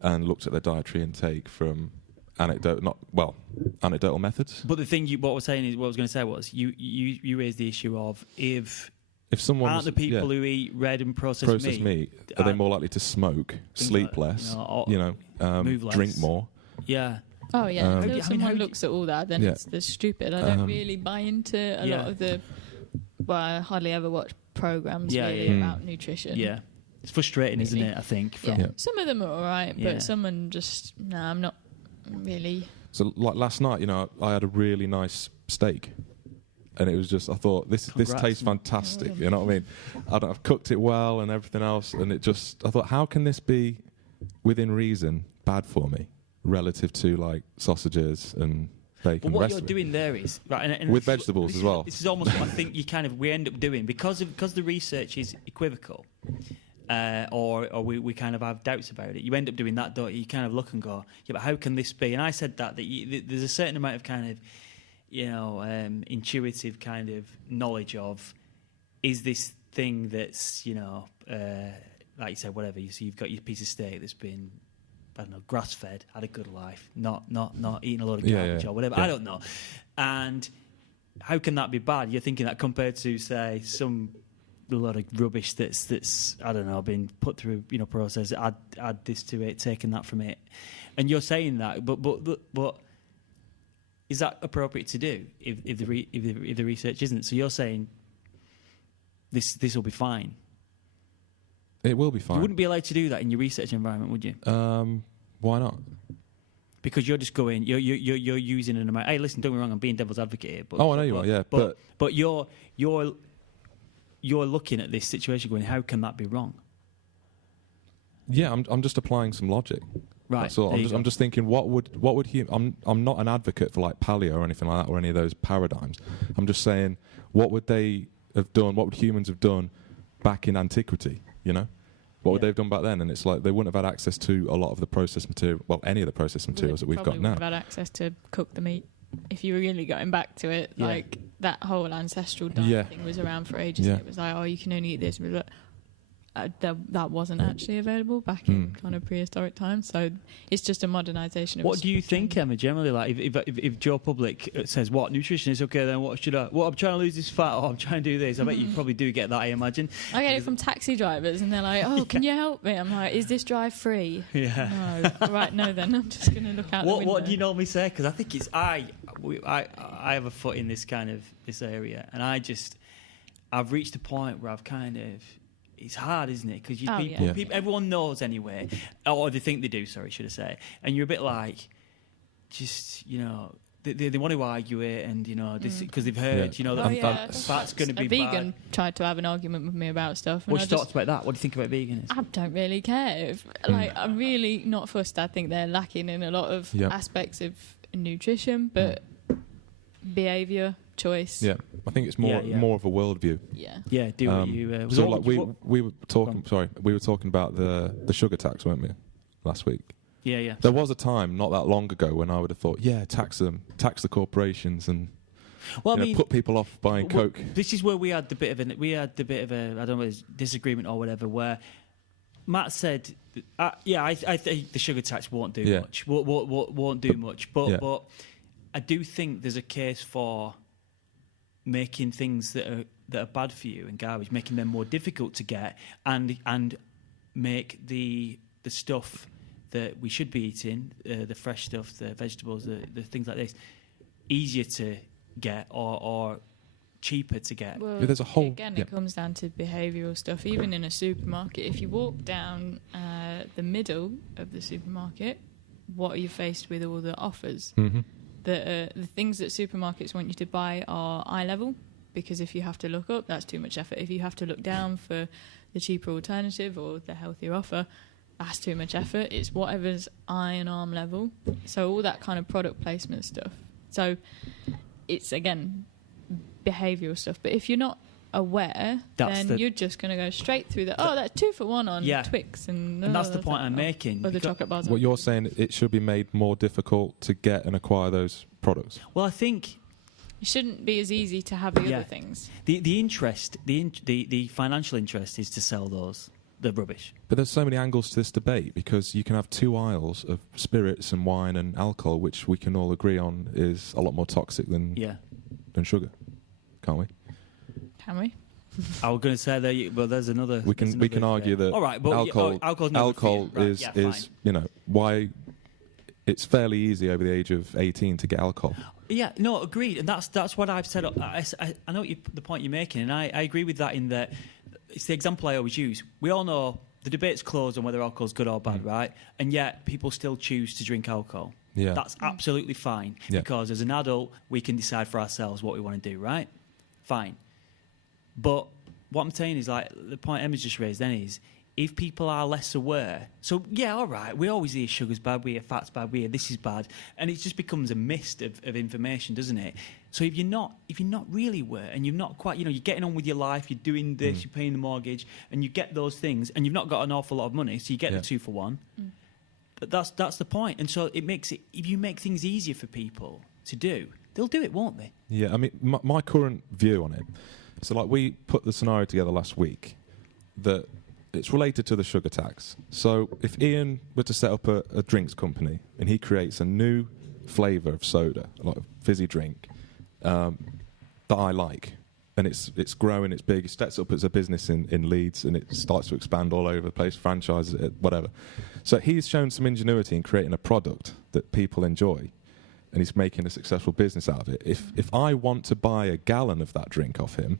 and looked at their dietary intake from anecdotal methods. But the thing what I was saying is, what I was going to say was, you raised the issue of if someone aren't the people who eat red and processed meat, are they more likely to smoke, sleep less, move less, drink more? Yeah. Oh yeah. Until someone looks at all that, then it's stupid. I don't really buy into a lot of the. Well, I hardly ever watch programs about nutrition. Yeah. It's frustrating, isn't it? I think. Some of them are all right, but some are just I'm not really. So like last night, I had a really nice steak, and it was just, I thought this tastes fantastic. You know what I mean? I've cooked it well and everything else, and I thought, how can this be within reason bad for me relative to like sausages and bacon? Well, what you're doing there is and with vegetables as well. This is almost what I think we end up doing, because the research is equivocal. Or we kind of have doubts about it. You end up doing that, don't you? You kind of look and go, but how can this be? And I said that there's a certain amount of kind of, intuitive kind of knowledge of, is this thing that's, like you said, whatever. So you've got your piece of steak that's been, I don't know, grass-fed, had a good life, not eating a lot of garbage or whatever. I don't know. And how can that be bad? You're thinking that compared to, say, a lot of rubbish that's I don't know, been put through process, add this to it, taken that from it, and you're saying that, but is that appropriate to do if the research isn't? So you're saying this will be fine. It will be fine. You wouldn't be allowed to do that in your research environment, would you? Why not? Because you're just going, you're using an amount. Hey, listen, don't get me wrong, I'm being devil's advocate here. But, I know you are, yeah. But you're looking at this situation going, how can that be wrong? Yeah, I'm just applying some logic. Right. That's all. I'm just thinking, what would I'm not an advocate for like paleo or anything like that, or any of those paradigms. I'm just saying, what would they have done? What would humans have done back in antiquity? What would they have done back then? And it's like they wouldn't have had access to a lot of the processed material, any of the processed materials that we've got now. Wouldn't have had access to cook the meat. If you were really going back to it, like that whole ancestral diet thing was around for ages. And it was like, you can only eat this. That wasn't actually available back in kind of prehistoric times. So it's just a modernisation of. What do you think, Emma? Generally, like if Joe Public says, "What, nutrition is okay?" Then what should I? What, I'm trying to lose this fat, or I'm trying to do this. I bet you probably do get that. I imagine. I get it from taxi drivers, and they're like, "Oh, can you help me?" I'm like, "Is this drive free?" Yeah. No. Right. No. Then I'm just going to look out the window. What do you normally say? Because I think it's I have a foot in this kind of this area, and I've reached a point where I've kind of. It's hard, isn't it? Because people, everyone knows anyway, or they think they do. Sorry, should I say? And you're a bit like, just they want to argue it, and because they've heard, that fat's going to be bad. A vegan tried to have an argument with me about stuff. What's your thoughts about that? What do you think about veganism? I don't really care. I'm really not fussed. I think they're lacking in a lot of aspects of nutrition, but behaviour. Choice. Yeah, I think it's more of a worldview. Yeah. Do what you. So like we were talking. Sorry, we were talking about the sugar tax, weren't we, last week? Yeah. There was a time not that long ago when I would have thought, tax them, tax the corporations, and Well, I mean, put people off buying Coke. This is where we had the bit of a I don't know, disagreement or whatever, where Matt said, I think the sugar tax won't do much. Won't do much. But I do think there's a case for making things that are bad for you and garbage, making them more difficult to get, and make the stuff that we should be eating, the fresh stuff, the vegetables, the things like this, easier to get or cheaper to get. Well, there's a whole it comes down to behavioural stuff. Even in a supermarket, if you walk down the middle of the supermarket, what are you faced with? All the offers. Mm-hmm. The things that supermarkets want you to buy are eye level, because if you have to look up, that's too much effort. If you have to look down for the cheaper alternative or the healthier offer, that's too much effort. It's whatever's eye and arm level. So all that kind of product placement stuff. So it's, again, behavioural stuff. But if you're not aware, then you're just going to go straight through that's 2 for 1 on Twix. And that's the point I'm making. Or the chocolate bars. What you're saying, it should be made more difficult to get and acquire those products. Well, I think it shouldn't be as easy to have the other things. The interest, the financial interest is to sell the rubbish. But there's so many angles to this debate, because you can have 2 aisles of spirits and wine and alcohol, which we can all agree on is a lot more toxic than sugar, can't we? Can we? I was going to say that. There's another. We can argue that. All right, but alcohol is why it's fairly easy over the age of 18 to get alcohol. Yeah, no, agreed, and that's what I've said. I know the point you're making, and I agree with that. In that, it's the example I always use. We all know the debate's closed on whether alcohol's good or bad, right? And yet people still choose to drink alcohol. Yeah, that's absolutely fine, because as an adult we can decide for ourselves what we want to do, right? Fine. But what I'm saying is, like the point Emma's just raised then, is if people are less aware, so all right, we always hear sugar's bad, we hear fat's bad, we hear this is bad, and it just becomes a mist of information, doesn't it? So if you're not really aware, and you're not quite, you're getting on with your life, you're doing this, you're paying the mortgage, and you get those things, and you've not got an awful lot of money, so you get the 2 for 1. But that's the point. And so it makes it, if you make things easier for people to do, they'll do it, won't they? Yeah, I mean, my current view on it. So, like, we put the scenario together last week that it's related to the sugar tax. So, if Ian were to set up a drinks company and he creates a new flavour of soda, like a fizzy drink, that I like, and it's growing, it's big, it sets up as a business in Leeds, and it starts to expand all over the place, franchises it, whatever. So, he's shown some ingenuity in creating a product that people enjoy, and he's making a successful business out of it. If I want to buy a gallon of that drink off him,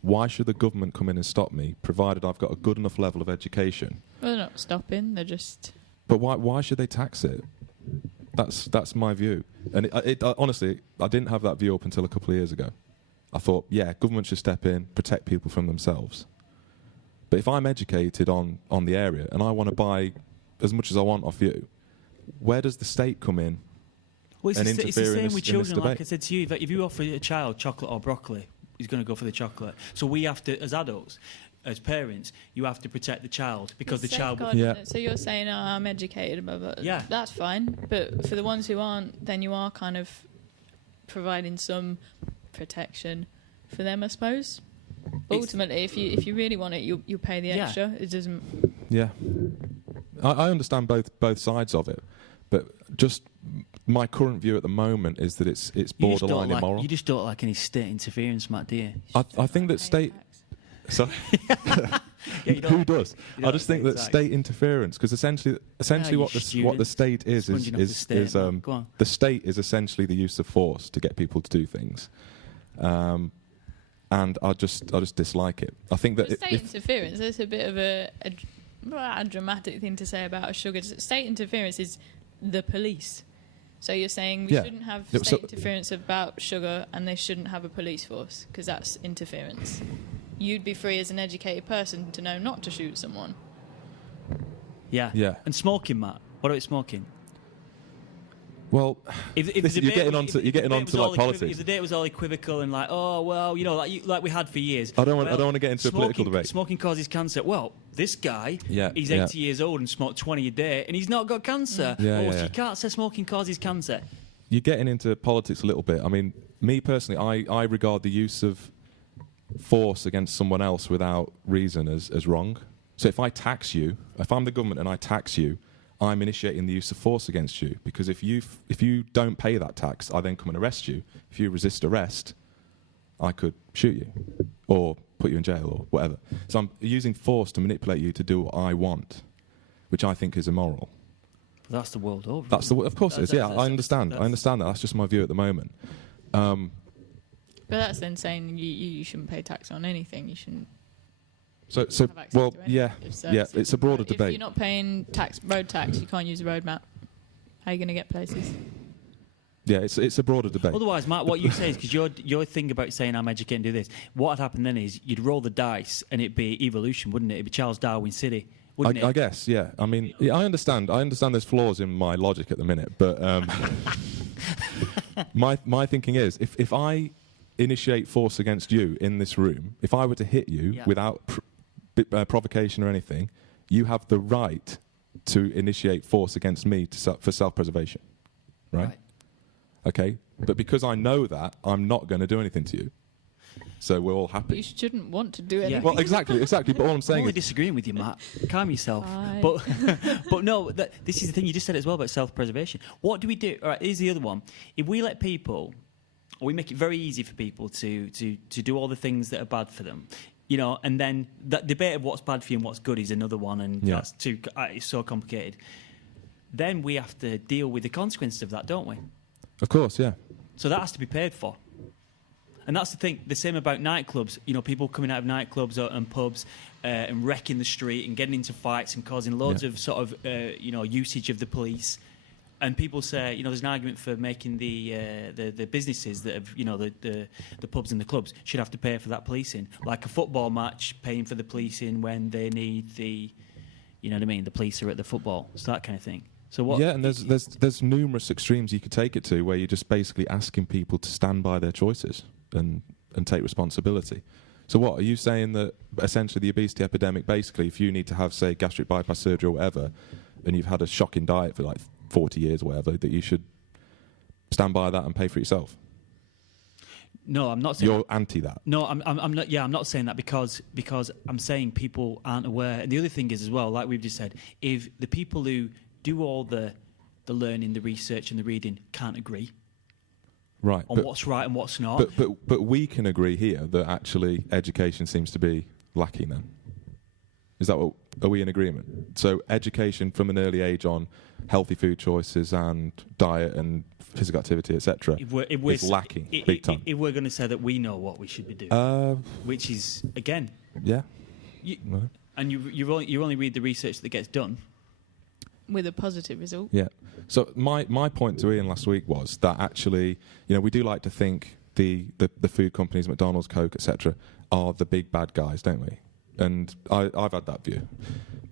why should the government come in and stop me, provided I've got a good enough level of education? Well, they're not stopping, they're just... But why should they tax it? That's my view. And honestly, I didn't have that view up until a couple of years ago. I thought, government should step in, protect people from themselves. But if I'm educated on the area and I want to buy as much as I want off you, where does the state come in and interfere it's the same with children, debate? like I said to you, if you offer a child chocolate or broccoli, he's going to go for the chocolate. So we have to, as adults, as parents, you have to protect the child, because the child... So you're saying, I'm educated about that. Yeah. That's fine. But for the ones who aren't, then you are kind of providing some protection for them, I suppose. Ultimately, if you really want it, you'll pay the extra. It doesn't... Yeah. I understand both sides of it, but just... My current view at the moment is that it's borderline immoral. You just don't like any state interference, Matt, do you? I think that state... Sorry? Who does? I just think that state interference, because essentially what the state is the state is essentially the use of force to get people to do things. And I just dislike it. I think that state interference, that's a bit of a dramatic thing to say about a sugar. State interference is the police. So you're saying we shouldn't have state interference about sugar, and they shouldn't have a police force, because that's interference. You'd be free as an educated person to know not to shoot someone. Yeah. And smoking, Matt. What about smoking? Well, you're getting onto like politics. If the debate was all equivocal and like, oh well, like we had for years. I don't want to get into a political debate. Smoking causes cancer. Well, this guy, he's 80 years old and smoked 20 a day, and he's not got cancer. You can't say smoking causes cancer. you're getting into politics a little bit. I mean, me personally, I regard the use of force against someone else without reason as wrong. So if I tax you, if I'm the government and I tax you, I'm initiating the use of force against you, because if you don't pay that tax, I then come and arrest you. If you resist arrest, I could shoot you or put you in jail or whatever. So I'm using force to manipulate you to do what I want, which I think is immoral. That's the world over. Of course it is. Yeah, I understand. I understand that. That's just my view at the moment. But that's then saying you shouldn't pay tax on anything. You shouldn't. So have access well, to any yeah, services. it's a broader If debate. you're not paying road tax, you can't use a road map. How are you going to get places? Yeah, it's a broader debate. Otherwise, Matt, what you say is, because your thing about saying I'm educated and do this, what would happen then is you'd roll the dice and it'd be evolution, wouldn't it? It'd be Charles Darwin City, wouldn't it? I guess, yeah. I mean, yeah, I understand there's flaws in my logic at the minute, but my thinking is, if I initiate force against you in this room, if I were to hit you without provocation or anything, you have the right to initiate force against me for self-preservation, right? Okay, but because I know that, I'm not going to do anything to you. So we're all happy. You shouldn't want to do anything. Well, exactly. But all I'm saying I'm only is, disagreeing with you, Matt. Calm yourself. Fine. But no, this is the thing. You just said it as well about self-preservation. What do we do? All right, here's the other one. If we let people, or we make it very easy for people to do all the things that are bad for them, and then that debate of what's bad for you and what's good is another one, and that's it's so complicated. Then we have to deal with the consequences of that, don't we? of course, yeah. So that has to be paid for. And that's the thing. The same about nightclubs. People coming out of nightclubs and pubs and wrecking the street and getting into fights and causing loads of sort of usage of the police. And people say, there's an argument for making the businesses that have, the pubs and the clubs should have to pay for that policing, like a football match paying for the policing when they need the, the police are at the football, so that kind of thing. So what? Yeah, and there's numerous extremes you could take it to, where you're just basically asking people to stand by their choices and take responsibility. So what are you saying, that essentially the obesity epidemic, basically, if you need to have, say, gastric bypass surgery or whatever, and you've had a shocking diet for like 40 years or whatever, that you should stand by that and pay for it yourself? No, I'm not saying you're anti that. No, I'm not. Yeah, I'm not saying that because I'm saying people aren't aware. And the other thing is as well, like we've just said, if the people who do all the learning, the research, and the reading can't agree, right, on what's right and what's not. But we can agree here that actually education seems to be lacking. Then, is that what? Are we in agreement? So education from an early age on healthy food choices and diet and physical activity, etc., is lacking big time. If we're going to say that we know what we should be doing, which is again, and you only read the research that gets done with a positive result. Yeah. So my point to Ian last week was that actually, we do like to think the food companies, McDonald's, Coke, etc., are the big bad guys, don't we? And I've had that view.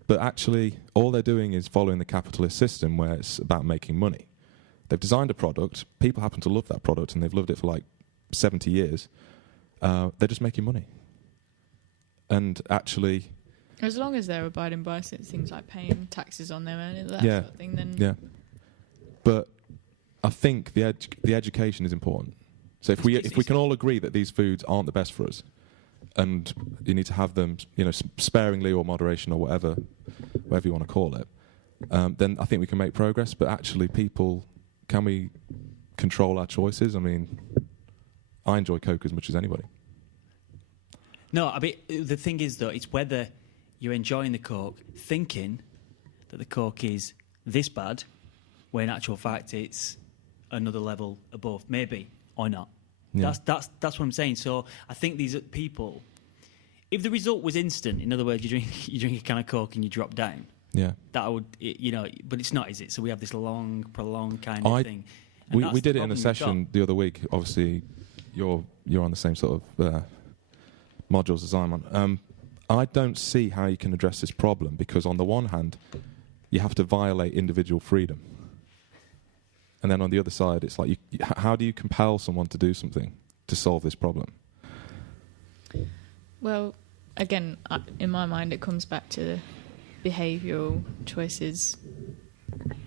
But actually, all they're doing is following the capitalist system, where it's about making money. They've designed a product, people happen to love that product, and they've loved it for like 70 years. They're just making money. And actually, as long as they're abiding by things like paying taxes on their earnings, that sort of thing, then... Yeah. But I think the education is important. So if we can all agree that these foods aren't the best for us, and you need to have them, sparingly or moderation or whatever you want to call it, then I think we can make progress. But actually, can we control our choices? I mean, I enjoy Coke as much as anybody. No, I mean, the thing is, though, it's whether you're enjoying the Coke, thinking that the Coke is this bad, when in actual fact it's another level above, maybe, or not. Yeah. That's what I'm saying. So I think these people, if the result was instant, in other words, you drink a can of Coke and you drop down, that would, but it's not, is it? So we have this long, prolonged kind of thing. We did it in a session the other week. Obviously, you're on the same sort of modules as I'm on. I don't see how you can address this problem, because on the one hand, you have to violate individual freedom. And then on the other side, it's like, how do you compel someone to do something to solve this problem? Well, again, in my mind, it comes back to behavioural choices.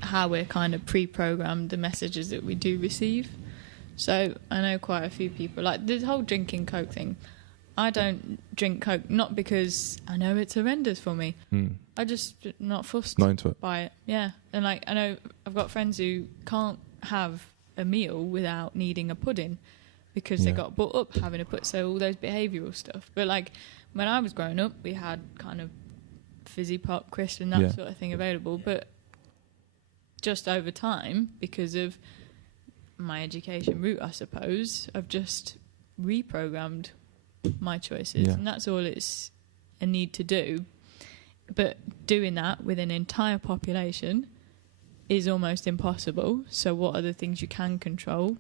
how we're kind of pre-programmed the messages that we do receive. So I know quite a few people, like the whole drinking Coke thing. I don't drink Coke, not because I know it's horrendous for me. I just not fussed Not into it. by it. Yeah. And like, I know I've got friends who can't have a meal without needing a pudding because they got brought up having a pudding. So all those behavioural stuff. But like when I was growing up, we had kind of fizzy pop, crisp and that sort of thing available. But just over time, because of my education route, I suppose, I've just reprogrammed my choices, and that's all it's a need to do. But doing that with an entire population is almost impossible. So what are the things you can control?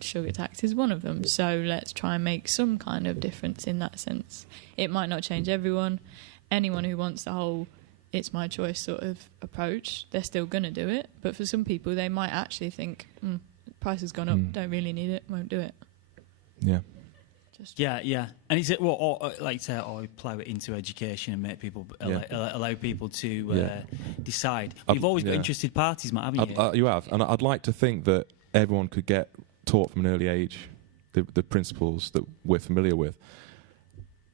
Sugar tax is one of them. So let's try and make some kind of difference in that sense. It might not change everyone. Anyone who wants the whole it's my choice sort of approach, they're still going to do it. But for some people, they might actually think, price has gone up, don't really need it, won't do it. Yeah. Yeah. And is it or plough it into education and make people allow people to decide? You've always got interested parties, Matt, haven't you? You have, and I'd like to think that everyone could get taught from an early age the principles that we're familiar with.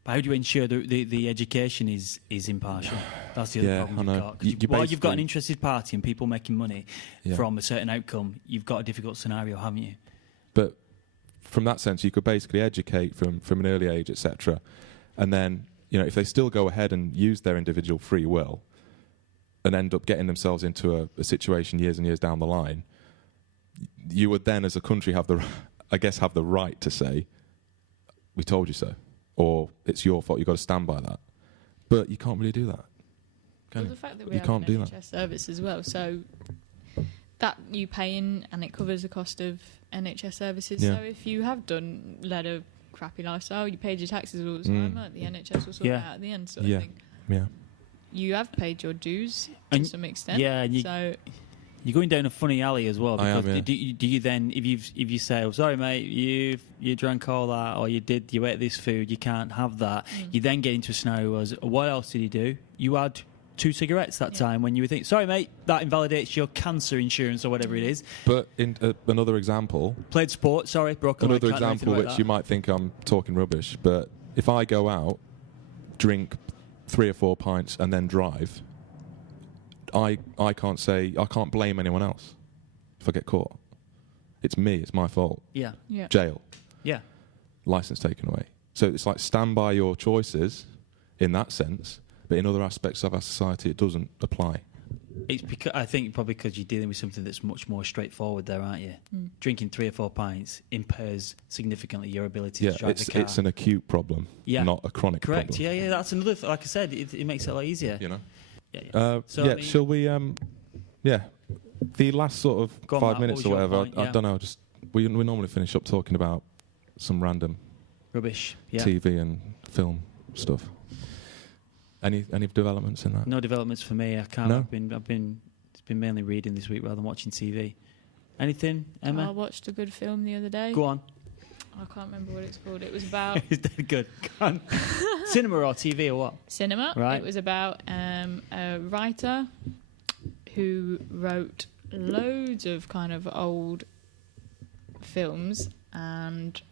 But how do you ensure the education is impartial? That's the other problem you've got. While you've got an interested party and people making money from a certain outcome, you've got a difficult scenario, haven't you? But from that sense, you could basically educate from an early age, etc. And then, if they still go ahead and use their individual free will and end up getting themselves into a situation years and years down the line, you would then, as a country, have the right to say, "We told you so," or "It's your fault. You've got to stand by that." But you can't really do that. Well, the fact that we have an NHS service as well, so that you pay in and it covers the cost of NHS services. So if you have led a crappy lifestyle, you paid your taxes all the time, the NHS will sort it out at the end, sort of thing. Yeah. You have paid your dues to some extent. Yeah, so you're going down a funny alley as well. Because do you then, if you say, "Oh, sorry, mate, you drank all that, or you ate this food, you can't have that," you then get into a scenario as, what else did you do? You had 2 cigarettes that time when you would think, "Sorry, mate, that invalidates your cancer insurance," or whatever it is. But in another example, played sport. Sorry, broke. Another example, which you might think I'm talking rubbish, but if I go out, drink 3 or 4 pints, and then drive, I can't blame anyone else if I get caught. It's me. It's my fault. Yeah. Jail. Yeah. License taken away. So it's like, stand by your choices in that sense. But in other aspects of our society, it doesn't apply. It's I think probably because you're dealing with something that's much more straightforward there, aren't you? Drinking 3 or 4 pints impairs significantly your ability to drive the car. It's an acute problem, not a chronic problem. Correct, yeah, that's another, like I said, it makes it a lot easier. Shall we, the last sort of 5 minutes or whatever, I don't know, just we normally finish up talking about some random rubbish, TV and film stuff. Any developments in that? No developments for me. I can't. No? It's been mainly reading this week rather than watching TV. Anything, Emma? I watched a good film the other day. Go on. I can't remember what it's called. It was about. It's dead good. Go on. Cinema or TV or what? Cinema. Right. It was about a writer who wrote loads of kind of old films and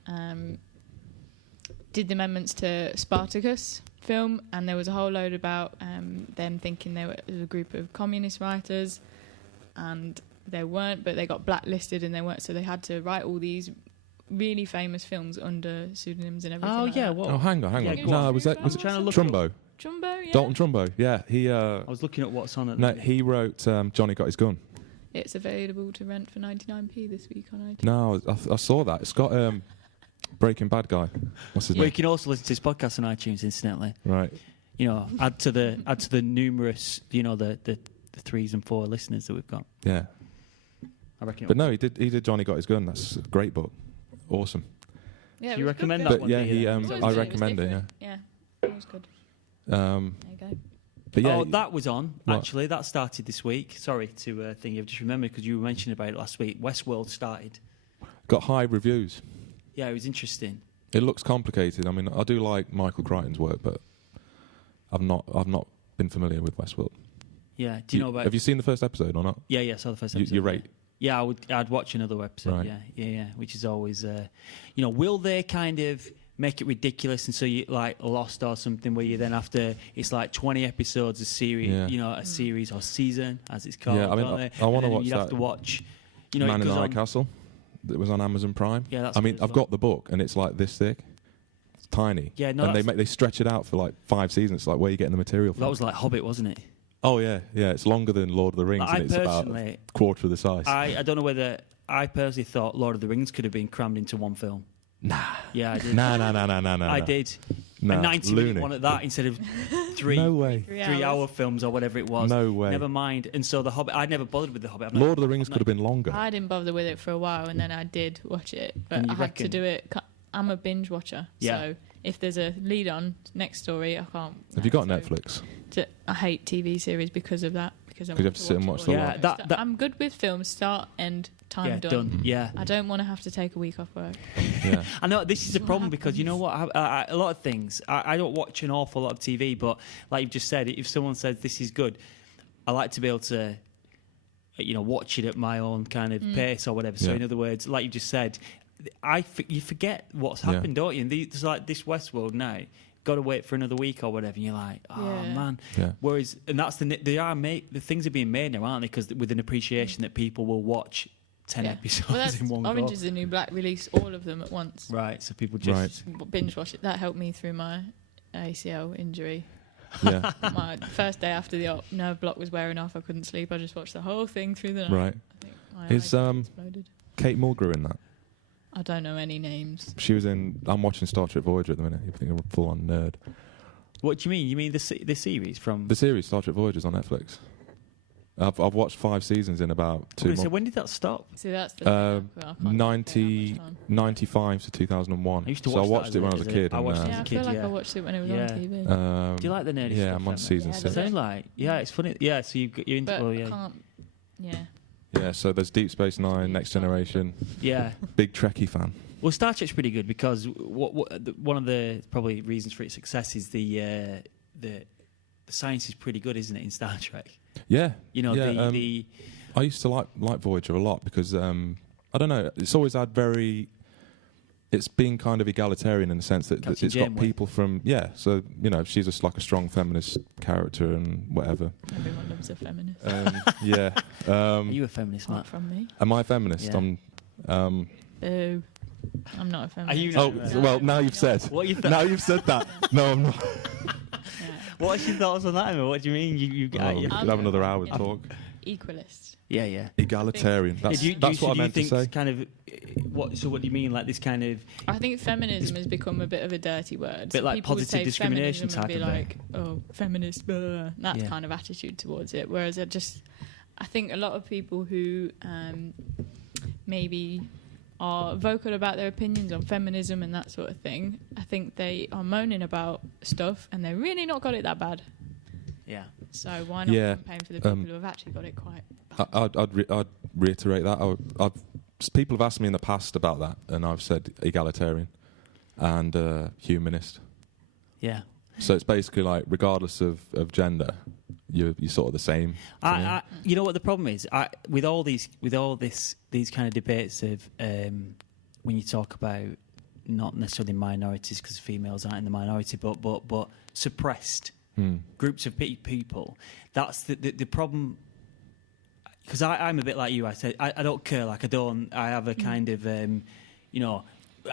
did the amendments to Spartacus film, and there was a whole load about them thinking they were a group of communist writers, and they weren't, but they got blacklisted and they weren't, so they had to write all these really famous films under pseudonyms and everything. Hang on. No, was it Trumbo? Trumbo, yeah. Dalton Trumbo, yeah. He. I was looking at what's on it. No, he wrote Johnny Got His Gun. It's available to rent for 99p this week on iTunes. No, I saw that. It's got Breaking Bad guy. What's his name? You can also listen to his podcast on iTunes, incidentally. Right. Add to the numerous, the 3s and 4 listeners that we've got. Yeah. I reckon. But no, he did Johnny Got His Gun. That's a great book. Awesome. Yeah, do you recommend that one? Yeah, I recommend it. Yeah, it was good. There you go. But yeah, that was on. Actually, that started this week. Sorry to think. I've just remembered because you were mentioning about it last week. Westworld started. Got high reviews. Yeah, it was interesting. It looks complicated. I mean, I do like Michael Crichton's work, but I've not been familiar with Westworld. Yeah. Do you know about? Have you seen the first episode or not? Yeah, I saw the first episode. You rate? Yeah, I'd watch another episode. Right. Yeah. Which is always, will they kind of make it ridiculous and so you like Lost or something where you then it's like 20 episodes a series, a series or season as it's called. Yeah, I mean, I want to watch you'd that. have to watch, Man in the High Castle. That was on Amazon Prime. Yeah, that's. I mean, I've got the book and it's like this thick. It's tiny. Yeah, no, and they stretch it out for like 5 seasons. It's like where are you getting the material from? That was like Hobbit, wasn't it? Oh yeah. It's longer than Lord of the Rings, and it's about a quarter of the size. I don't know whether I personally thought Lord of the Rings could have been crammed into one film. Nah. Yeah, I did. No. I did. Nah, a 90-minute one at that instead of 3 No way. 3-hour films or whatever it was. No way. Never mind. And so the Hobbit, I never bothered with the Hobbit. Lord of the Rings could have been longer. I didn't bother with it for a while, and then I did watch it, but And I you had to reckon? do it. I'm a binge watcher, Yeah. so if there's a lead on next story, I can't. Have you got so Netflix? I hate TV series because of that. Because I you want have to sit and watch the all lot. the Yeah, stuff. that- I'm good with films, start, end, time Yeah, done. Yeah. I don't want to have to take a week off work. Yeah. I know this is a What problem because you know happens? what? A lot of things. I don't watch an awful lot of TV, but like you've just said, if someone says this is good, I like to be able to, watch it at my own kind of pace or whatever. So Yeah. in other words, like you just said, you forget what's happened, don't you? And there's like this Westworld now. Got to wait for another week or whatever, and you're like, oh Yeah. man. Yeah. Whereas, and that's the things are being made now, aren't they? Because with an appreciation that people will watch 10 episodes Well, that's in one Orange go. is the New Black. Release all of them at once. Right, so people just Binge watch it. That helped me through my ACL injury. Yeah. My first day after the nerve block was wearing off. I couldn't sleep. I just watched the whole thing through the night. Right. I think my Is eyes exploded. Kate Mulgrew in that? I don't know any names. She was in. I'm watching Star Trek Voyager at the minute. You think I'm a full-on nerd? What do you mean? You mean the series from? The series Star Trek Voyager is on Netflix. I've watched 5 seasons in about 2 months. So when did that stop? See, that's the thing. Well, I can't dedicate that much time. 95 to 2001. I used to so I watch watched that it when I as was a a- kid. I watched and, it Yeah, I as a feel kid, like yeah. I watched it when it was Yeah. on TV. Do you like the nerdy Yeah, stuff? I'm on Emma? season Yeah, 6. does Sound like it's funny. Yeah, so you're into. But Well, I yeah, can't. Yeah. Yeah, so there's Deep Space Nine, Next Generation. yeah. Big Trekkie fan. Well, Star Trek's pretty good because one of the probably reasons for its success is the science is pretty good, isn't it, in Star Trek? Yeah. Yeah, the I used to like Voyager a lot because I don't know. It's always had it's been kind of egalitarian in the sense that Captain it's got Janeway. people from So she's just like a strong feminist character and whatever. Everyone loves a feminist. Yeah. Are you a feminist, Apart Matt? from me. Am I a feminist? Yeah. Boo. I'm not a feminist. Are you Oh not? well, now you've said. What you Now you've said that. No, I'm not. Yeah. What's your thoughts on that, Emma? What do you mean? You Oh, we you- could have another hour talk. Equalist. yeah. Egalitarian. That's Do you what I meant to think say. kind of So what do you mean? Like this kind of I think feminism has become a bit of a dirty word. Bit like people would positive say discrimination feminism and type be of like, oh, feminist, blah, that Yeah. kind of attitude towards it. Whereas I think a lot of people who maybe are vocal about their opinions on feminism and that sort of thing, I think they are moaning about stuff and they're really not got it that bad. yeah. So why not Yeah, campaign for the people who have actually got it quite bad? I'd reiterate that. People have asked me in the past about that, and I've said egalitarian and humanist. Yeah. So it's basically like, regardless of gender, you're sort of the same. to me. You know what the problem is? With all these kind of debates of when you talk about not necessarily minorities because females aren't in the minority, but suppressed groups of people. That's the problem. Because I'm a bit like you. I said I don't care. Like I have a kind of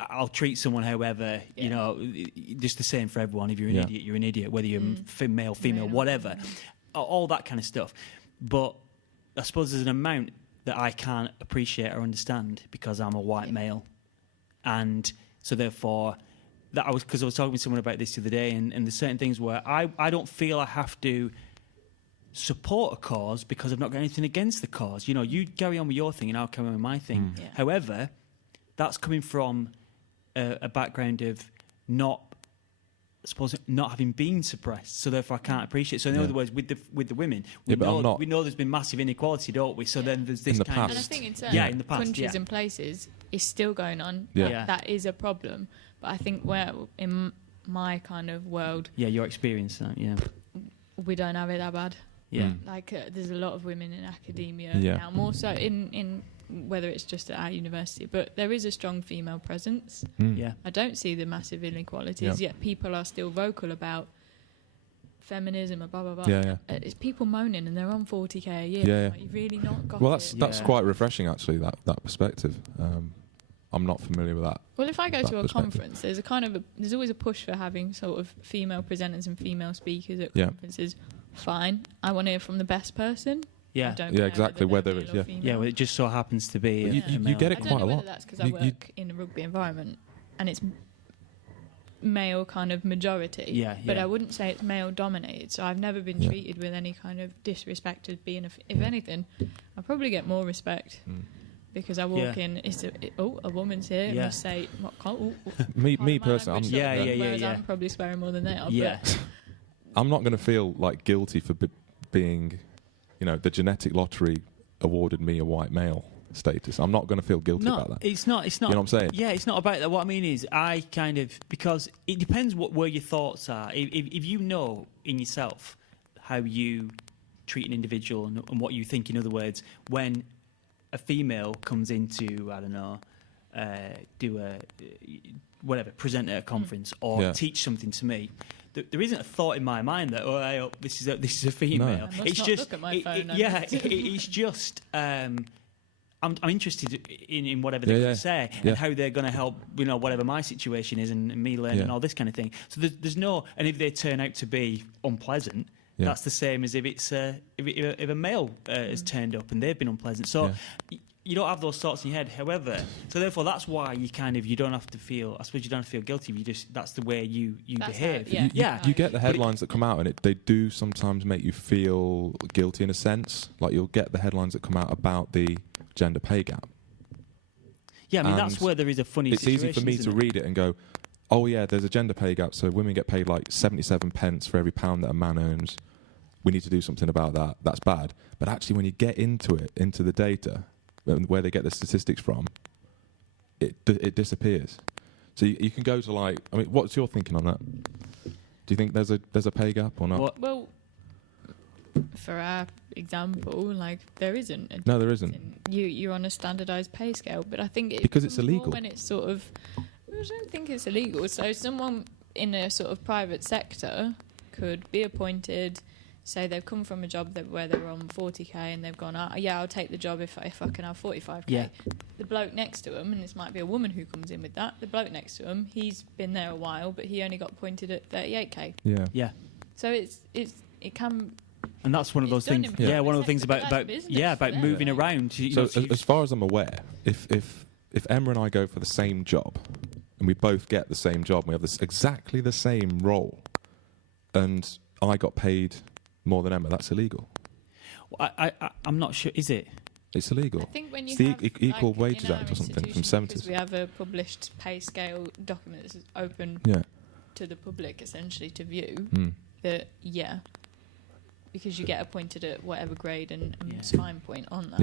I'll treat someone however, just the same for everyone. If you're an idiot, you're an idiot. Whether you're male, female, whatever, all that kind of stuff. But I suppose there's an amount that I can't appreciate or understand because I'm a white male, and so therefore, because I was talking with someone about this the other day, and there's certain things where I don't feel I have to support a cause because I've not got anything against the cause. You carry on with your thing and I'll carry on with my thing. Yeah. However, that's coming from a background of not having been suppressed, so therefore I can't appreciate it. So in other words, with the women, we know there's been massive inequality, don't we? So then there's this In the kind And I past. think in certain in the past, countries and places, it's still going on. Yeah. Yeah. That is a problem. But I think where in my kind of world, your experience, yeah, we don't have it that bad. Yeah. Like there's a lot of women in academia Yeah. now, more so in whether it's just at our university, but there is a strong female presence. Yeah. I don't see the massive inequalities, Yeah. yet people are still vocal about feminism and blah, blah, blah. Yeah, yeah. It's people moaning and they're on 40k a year. Yeah, yeah. Like, you've really not got Well, it. that's Yeah. quite refreshing, actually, that perspective. I'm not familiar with that. Well, if I go that to a perspective. conference, there's always a push for having sort of female presenters and female speakers at Yeah. conferences. Fine. I want to hear from the best person. I Yeah. don't Yeah, care exactly, whether whether they're it's- male or yeah. female. Yeah, well, it just so happens to be. But you a get male. it I don't quite know a whether lot. that's because I You- work in a rugby environment and it's male kind of majority. Yeah, But yeah. I wouldn't say it's male dominated. So I've never been Yeah. treated with any kind of disrespect as being. If anything, I probably get more respect because I walk Yeah. in. A woman's here. Yeah. I must say, Me pardon my personally, language, Yeah, sort of, yeah, yeah, whereas yeah. I'm probably swearing more than they are. Yeah. I'm not going to feel like guilty for being, the genetic lottery awarded me a white male status. I'm not going to feel guilty No, about that. it's not. You know what I'm saying? Yeah, it's not about that. What I mean is, I kind of, because it depends where your thoughts are. If you know in yourself how you treat an individual and what you think, in other words, when a female comes into, I don't know, do a whatever, present at a conference or Yeah. teach something to me. There isn't a thought in my mind that I hope this is a female. I must It's not just look at my phone, I yeah. must. It's just. I'm interested in whatever they're Yeah, going yeah. to say Yeah. and how they're going to help, whatever my situation is and me learn and Yeah. all this kind of thing. So there's no, and if they turn out to be unpleasant, Yeah. that's the same as if it's if a male has turned up and they've been unpleasant. So you don't have those thoughts in your head. However, so therefore that's why you don't have to feel. I suppose you don't have to feel guilty. That's the way you That's behave. how- yeah. You get the headlines that come out, and they do sometimes make you feel guilty in a sense. Like you'll get the headlines that come out about the gender pay gap. Yeah, I mean, that's And where there is a funny It's situation. easy for me isn't to it? read it and go, oh yeah, there's a gender pay gap, so women get paid like 77 pence for every pound that a man earns. We need to do something about that. That's bad. But actually, when you get into the data, and where they get the statistics from, it disappears. So you can go to what's your thinking on that? Do you think there's a pay gap or not? What- Well, for our example, there isn't. No, there isn't. You're on a standardised pay scale, but I think Because it's comes more illegal. when it's sort of. I don't think it's illegal. So someone in a sort of private sector could be appointed. Say they've come from a job where they were on 40k and they've gone, I'll take the job if I can have 45k. Yeah. The bloke next to him, and this might be a woman who comes in with that. The bloke next to him, he's been there a while, but he only got appointed at 38k. Yeah. Yeah. So it can. And that's one of those It's done things. in Yeah, private one of the things sector, about but that's business about for them. moving around. So as far as I'm aware, if Emma and I go for the same job, and we both get the same job, and we have exactly the same role, and I got paid more than Emma, that's illegal. I'm not sure. Is it? It's illegal. I think when you It's the have, Equal in Wages our Act or something from institution, because 70s. we have a published pay scale document that's open Yeah. to the public, essentially, to view. Mm. That because you get appointed at whatever grade and Yeah. spine point on that.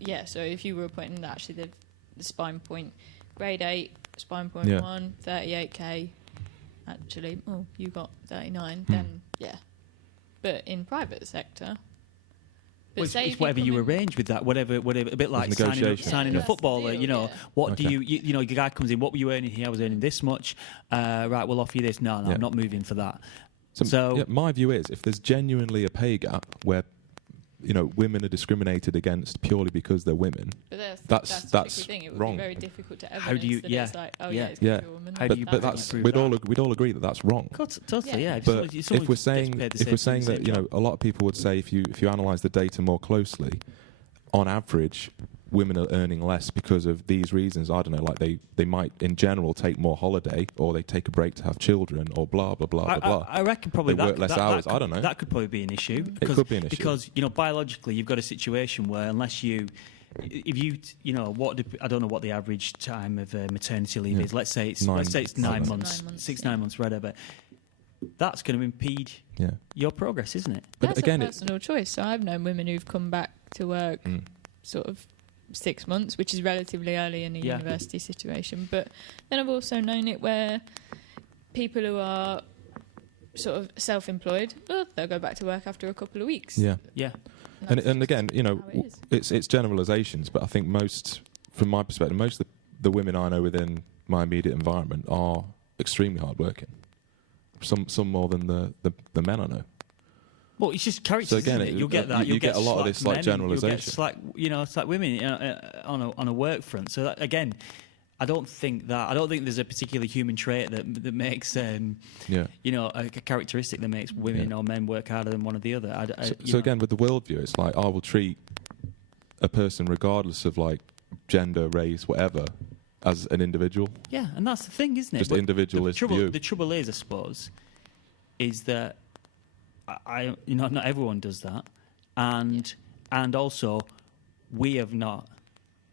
Yeah. So if you were appointed, actually the spine point, grade 8, spine point Yeah. 1, 38k. Actually, you got 39. Hmm. Then but in private sector. But Well, say it's if whatever you come in- arrange with that, whatever. A bit like negotiation. signing Yeah, a that's footballer. the deal, yeah. What Okay. do the guy comes in. What were you earning here? I was earning this much. Right, we'll offer you this. No, Yeah. I'm not moving for that. So my view is, if there's genuinely a pay gap where women are discriminated against purely because they're women, But That's the tricky thing. It would wrong. be very difficult to How do evidence you- that yeah, it's like, yeah. it's 'cause yeah. you're a woman. How do you- but how that's do you we'd prove all we'd all agree that that's wrong. Totally, Yeah. yeah. But Someone if gets we're saying paid the if same we're thing, saying same that job. a lot of people would say if you analyse the data more closely, on average, women are earning less because of these reasons. I don't know, like they might in general take more holiday, or they take a break to have children, or blah blah blah blah blah. I reckon probably They work less hours. I don't know. That could probably be an issue. It could be an issue. Because biologically you've got a situation where unless you, if you I don't know what the average time of maternity leave is. Let's say it's 9 months. months, 9 months, 9 months, whatever. That's going to impede Yeah. your progress, isn't it? But That's again, a personal choice. So I've known women who've come back to work sort of 6 months, which is relatively early in a Yeah. university situation. But then I've also known it where people who are sort of self-employed, they'll go back to work after a couple of weeks. Yeah. Yeah. And again, you know, how it is. it's generalizations, but I think from my perspective, most of the women I know within my immediate environment are extremely hardworking. Some more than the men I know. Well, it's just characters. So again, isn't it? You'll get that. you get a lot of this like generalisation. You'll get slack, it's like women on a work front. So that, again, I don't think there's a particular human trait that makes a characteristic that makes women or men work harder than one or the other. So again, with the worldview, it's like I will treat a person regardless of like gender, race, whatever, as an individual. Yeah, and that's the thing, isn't it? Just individualist view. The trouble is, I suppose, is that not everyone does that, and also we have not.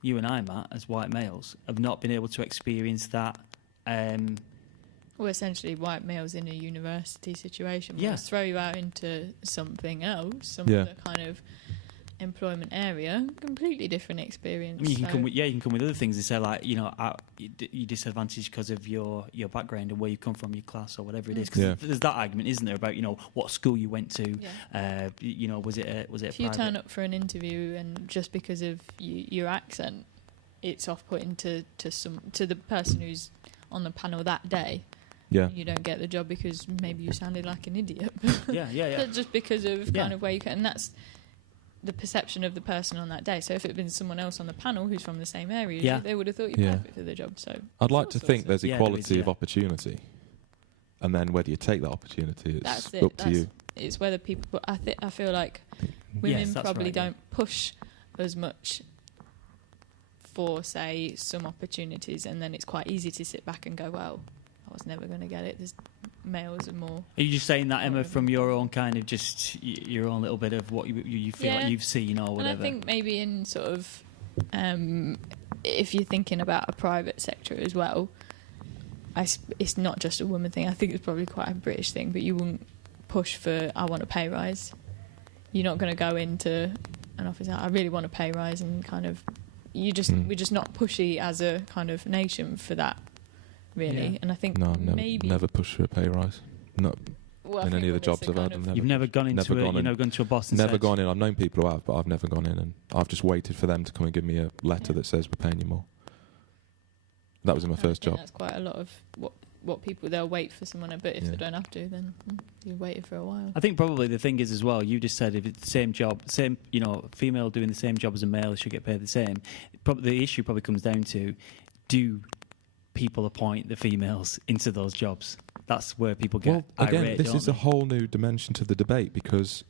You and I, Matt, as white males, have not been able to experience that. Well, essentially, white males in a university situation will Yeah. throw you out into something else, some other kind of employment area, completely different experience. I mean, you can come with other things and say like, you're disadvantaged because of your background and where you come from, your class or whatever it is. Because there's that argument, isn't there, about what school you went to? Yeah. Was it a if you private? turn up for an interview and just because of your accent, it's off-putting to the person who's on the panel that day. Yeah. You don't get the job because maybe you sounded like an idiot. Yeah. But just because of kind of where you can, and that's the perception of the person on that day. So if it had been someone else on the panel who's from the same area, as you, they would have thought you were perfect for the job. So I'd like to think there's equality there is, of opportunity, and then whether you take that opportunity is that's up to you. It's whether people. But I feel like women probably don't push as much for, say, some opportunities, and then it's quite easy to sit back and go, well, I was never going to get it. There's males are more. Are you just saying that, Emma, from your own kind of just your own little bit of what you feel like you've seen or whatever? And I think maybe in sort of if you're thinking about a private sector as well, it's not just a woman thing. I think it's probably quite a British thing, but you wouldn't push for, I want a pay rise. You're not going to go into an office, I really want a pay rise, and kind of we're just not pushy as a kind of nation for that. Really, and I think never push for a pay rise. Not in any of the jobs I've had. You've never gone into a boss and never gone in. I've known people who have, but I've never gone in, and I've just waited for them to come and give me a letter that says we're paying you more. That was in my first job. That's quite a lot of what people, they'll wait for someone, but if they don't have to, then you've waited for a while. I think probably the thing is as well, you just said if it's the same job, female doing the same job as a male should get paid the same. The issue probably comes down to, do people appoint the females into those jobs? That's where people get irate. Again, this is a whole new dimension to the debate, because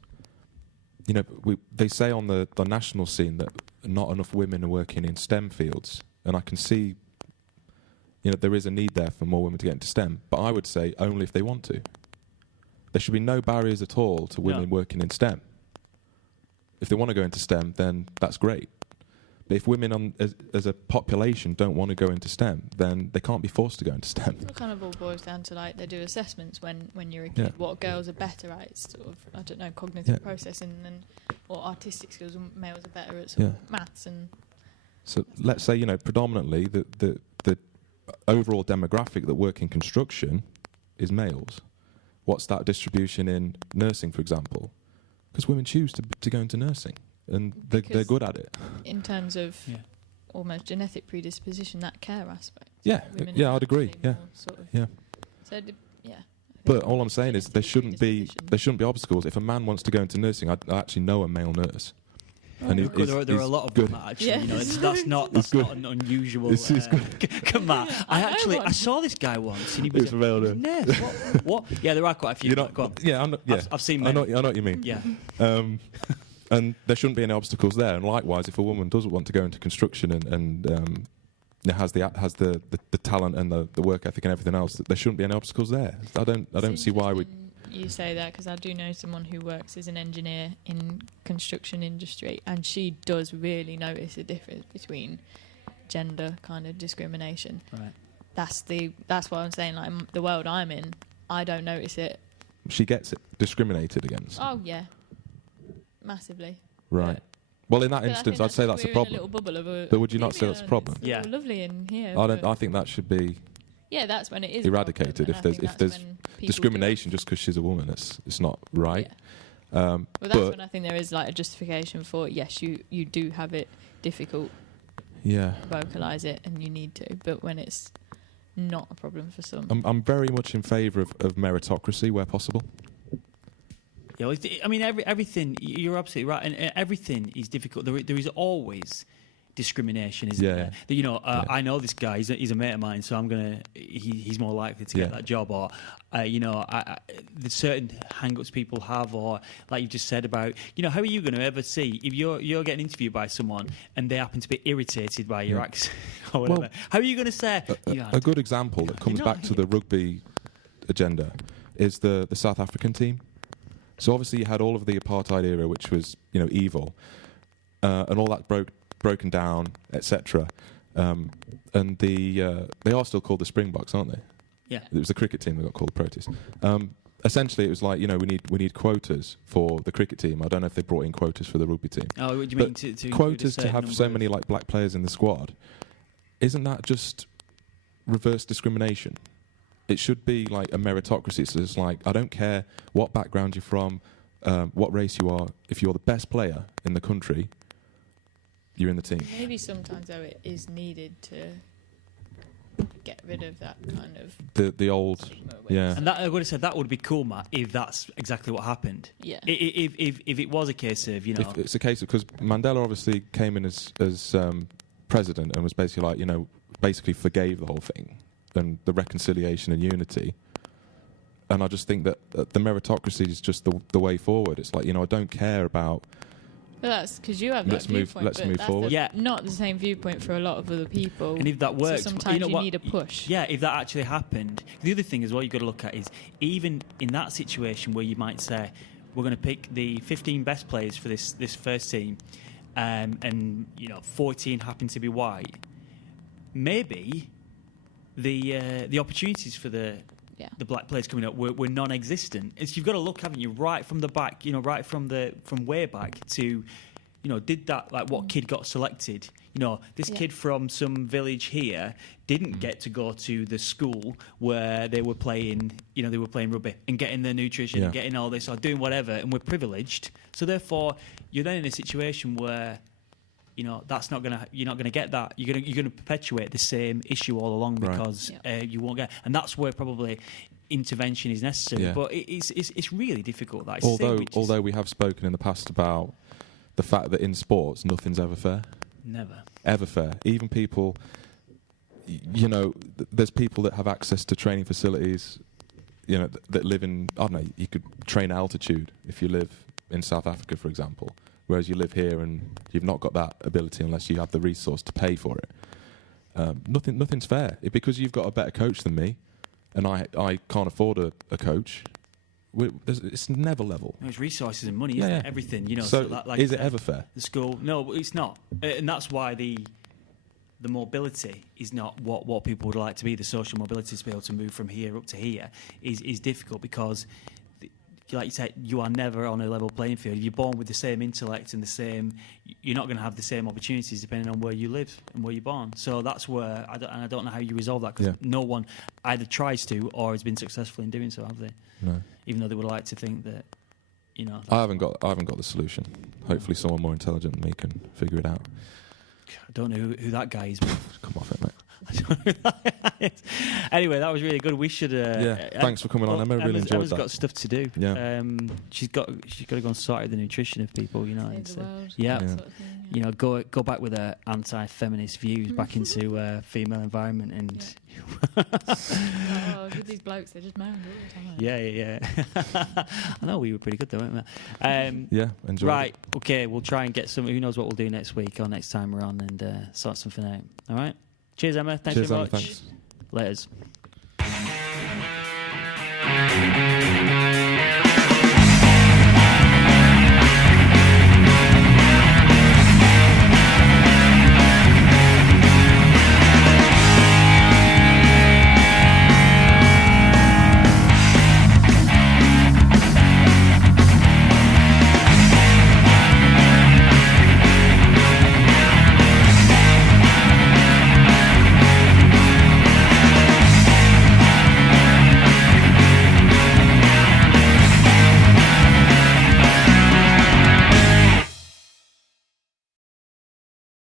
they say on the national scene that not enough women are working in STEM fields, and I can see there is a need there for more women to get into STEM, but I would say only if they want to. There should be no barriers at all to women working in STEM. If they want to go into STEM, then that's great. But if women as a population don't want to go into STEM, then they can't be forced to go into STEM. It kind of all boils down to, like, they do assessments when you're a kid, what girls are better at. It's sort of, I don't know, cognitive processing or artistic skills, and males are better at sort of maths. And so let's say, predominantly the overall demographic that work in construction is males. What's that distribution in nursing, for example? Because women choose to go into nursing. And they're good at it. In terms of almost genetic predisposition, that care aspect. Yeah, I'd agree. Yeah, So, But all I'm saying is there shouldn't be obstacles. If a man wants to go into nursing, I actually know a male nurse. And there are a lot of them, actually. That's not an unusual. Come on, I saw this guy once, and he was a nurse. What? Yeah, there are quite a few. I've seen men. I know what you mean. Yeah. And there shouldn't be any obstacles there. And likewise, if a woman doesn't want to go into construction and has the talent and the work ethic and everything else, there shouldn't be any obstacles there. I don't see why we. You say that because I do know someone who works as an engineer in construction industry, and she does really notice a difference between gender kind of discrimination. Right. That's what I'm saying. Like, the world I'm in, I don't notice it. She gets it discriminated against. Oh yeah. Massively. Right. Well, in that instance, I'd say that's a problem. In a little bubble of but would you not say that's a problem? It's lovely in here. I think that should be. Yeah, that's when it is eradicated. If there's discrimination just because she's a woman. It's not right. Yeah. Well, that's when I think there is like a justification for yes, you do have it difficult. Yeah. Vocalise it, and you need to. But when it's not a problem for some, I'm very much in favour of meritocracy where possible. Yeah, I mean, everything. You're absolutely right, and everything is difficult. There is always discrimination, isn't there? That, I know this guy. He's a mate of mine, so he's more likely to get that job. Or, there's certain hang-ups people have, or like you just said about, how are you going to ever see if you're getting interviewed by someone and they happen to be irritated by your accent or whatever? How are you going to say? A good example that comes back to the rugby agenda is the South African team. So obviously you had all of the apartheid era, which was evil, and all that broken down, etc. And they are still called the Springboks, aren't they? Yeah. It was the cricket team that got called the Proteas. Essentially, it was like we need quotas for the cricket team. I don't know if they brought in quotas for the rugby team. Oh, what do you mean to quotas to have so many like black players in the squad? Isn't that just reverse discrimination? It should be like a meritocracy. So it's like, I don't care what background you're from, what race you are. If you're the best player in the country, you're in the team. Maybe sometimes though it is needed to get rid of that kind of the old, yeah. And that, I would have said that would be cool, Matt, if that's exactly what happened. Yeah. If it was a case of If it's a case of, because Mandela obviously came in as president and was basically like basically forgave the whole thing and the reconciliation and unity. And I just think that the meritocracy is just the way forward. It's like, I don't care about. But that's because you have that viewpoint. Let's move forward. Not the same viewpoint for a lot of other people. And if that works, so sometimes you need a push. Yeah, if that actually happened. The other thing as well you've got to look at is, even in that situation where you might say, we're going to pick the 15 best players for this first team, and 14 happen to be white, maybe the opportunities for the black players coming up were non-existent. It's, you've got to look, haven't you, right from the back, right from way back to, did that, like, what kid got selected? This kid from some village here didn't get to go to the school where they were playing, rugby and getting their nutrition and getting all this or doing whatever, and we're privileged. So therefore, you're then in a situation where you're not gonna get that. You're gonna perpetuate the same issue all along because you won't get. And that's where probably intervention is necessary. Yeah. But it's really difficult. That although we have spoken in the past about the fact that in sports nothing's ever fair. Never ever fair. Even people, there's people that have access to training facilities. That live in, I don't know. You could train altitude if you live in South Africa, for example. Whereas you live here and you've not got that ability unless you have the resource to pay for it. Nothing's fair. Because you've got a better coach than me, and I can't afford a coach. It's never level. It's resources and money, isn't it? Everything, So is it ever fair? The school, no, it's not, and that's why the mobility is not what people would like to be. The social mobility to be able to move from here up to here is difficult because. Like you said, you are never on a level playing field. You're born with the same intellect and you're not going to have the same opportunities depending on where you live and where you're born. So that's where I don't know how you resolve that, because no one either tries to or has been successful in doing so, have they? No. Even though they would like to think that, I haven't got the solution. Hopefully, someone more intelligent than me can figure it out. I don't know who that guy is. But Come off it, mate. Anyway, that was really good. We should. Thanks for coming on, Emma. Really enjoyed Emma's that. got stuff to do. Yeah. She's got to go and sort out the nutrition of people. Save the world, yeah. that sort of thing, Go back with her anti-feminist views back into female environment and. With these blokes, they just moan all the time. Yeah. I know we were pretty good though, weren't we? Enjoy. Right. Okay. We'll try and get some. Who knows what we'll do next week or next time we're on, and sort something out. All right. Cheers, Emma. Thanks very much. Thanks. Laters.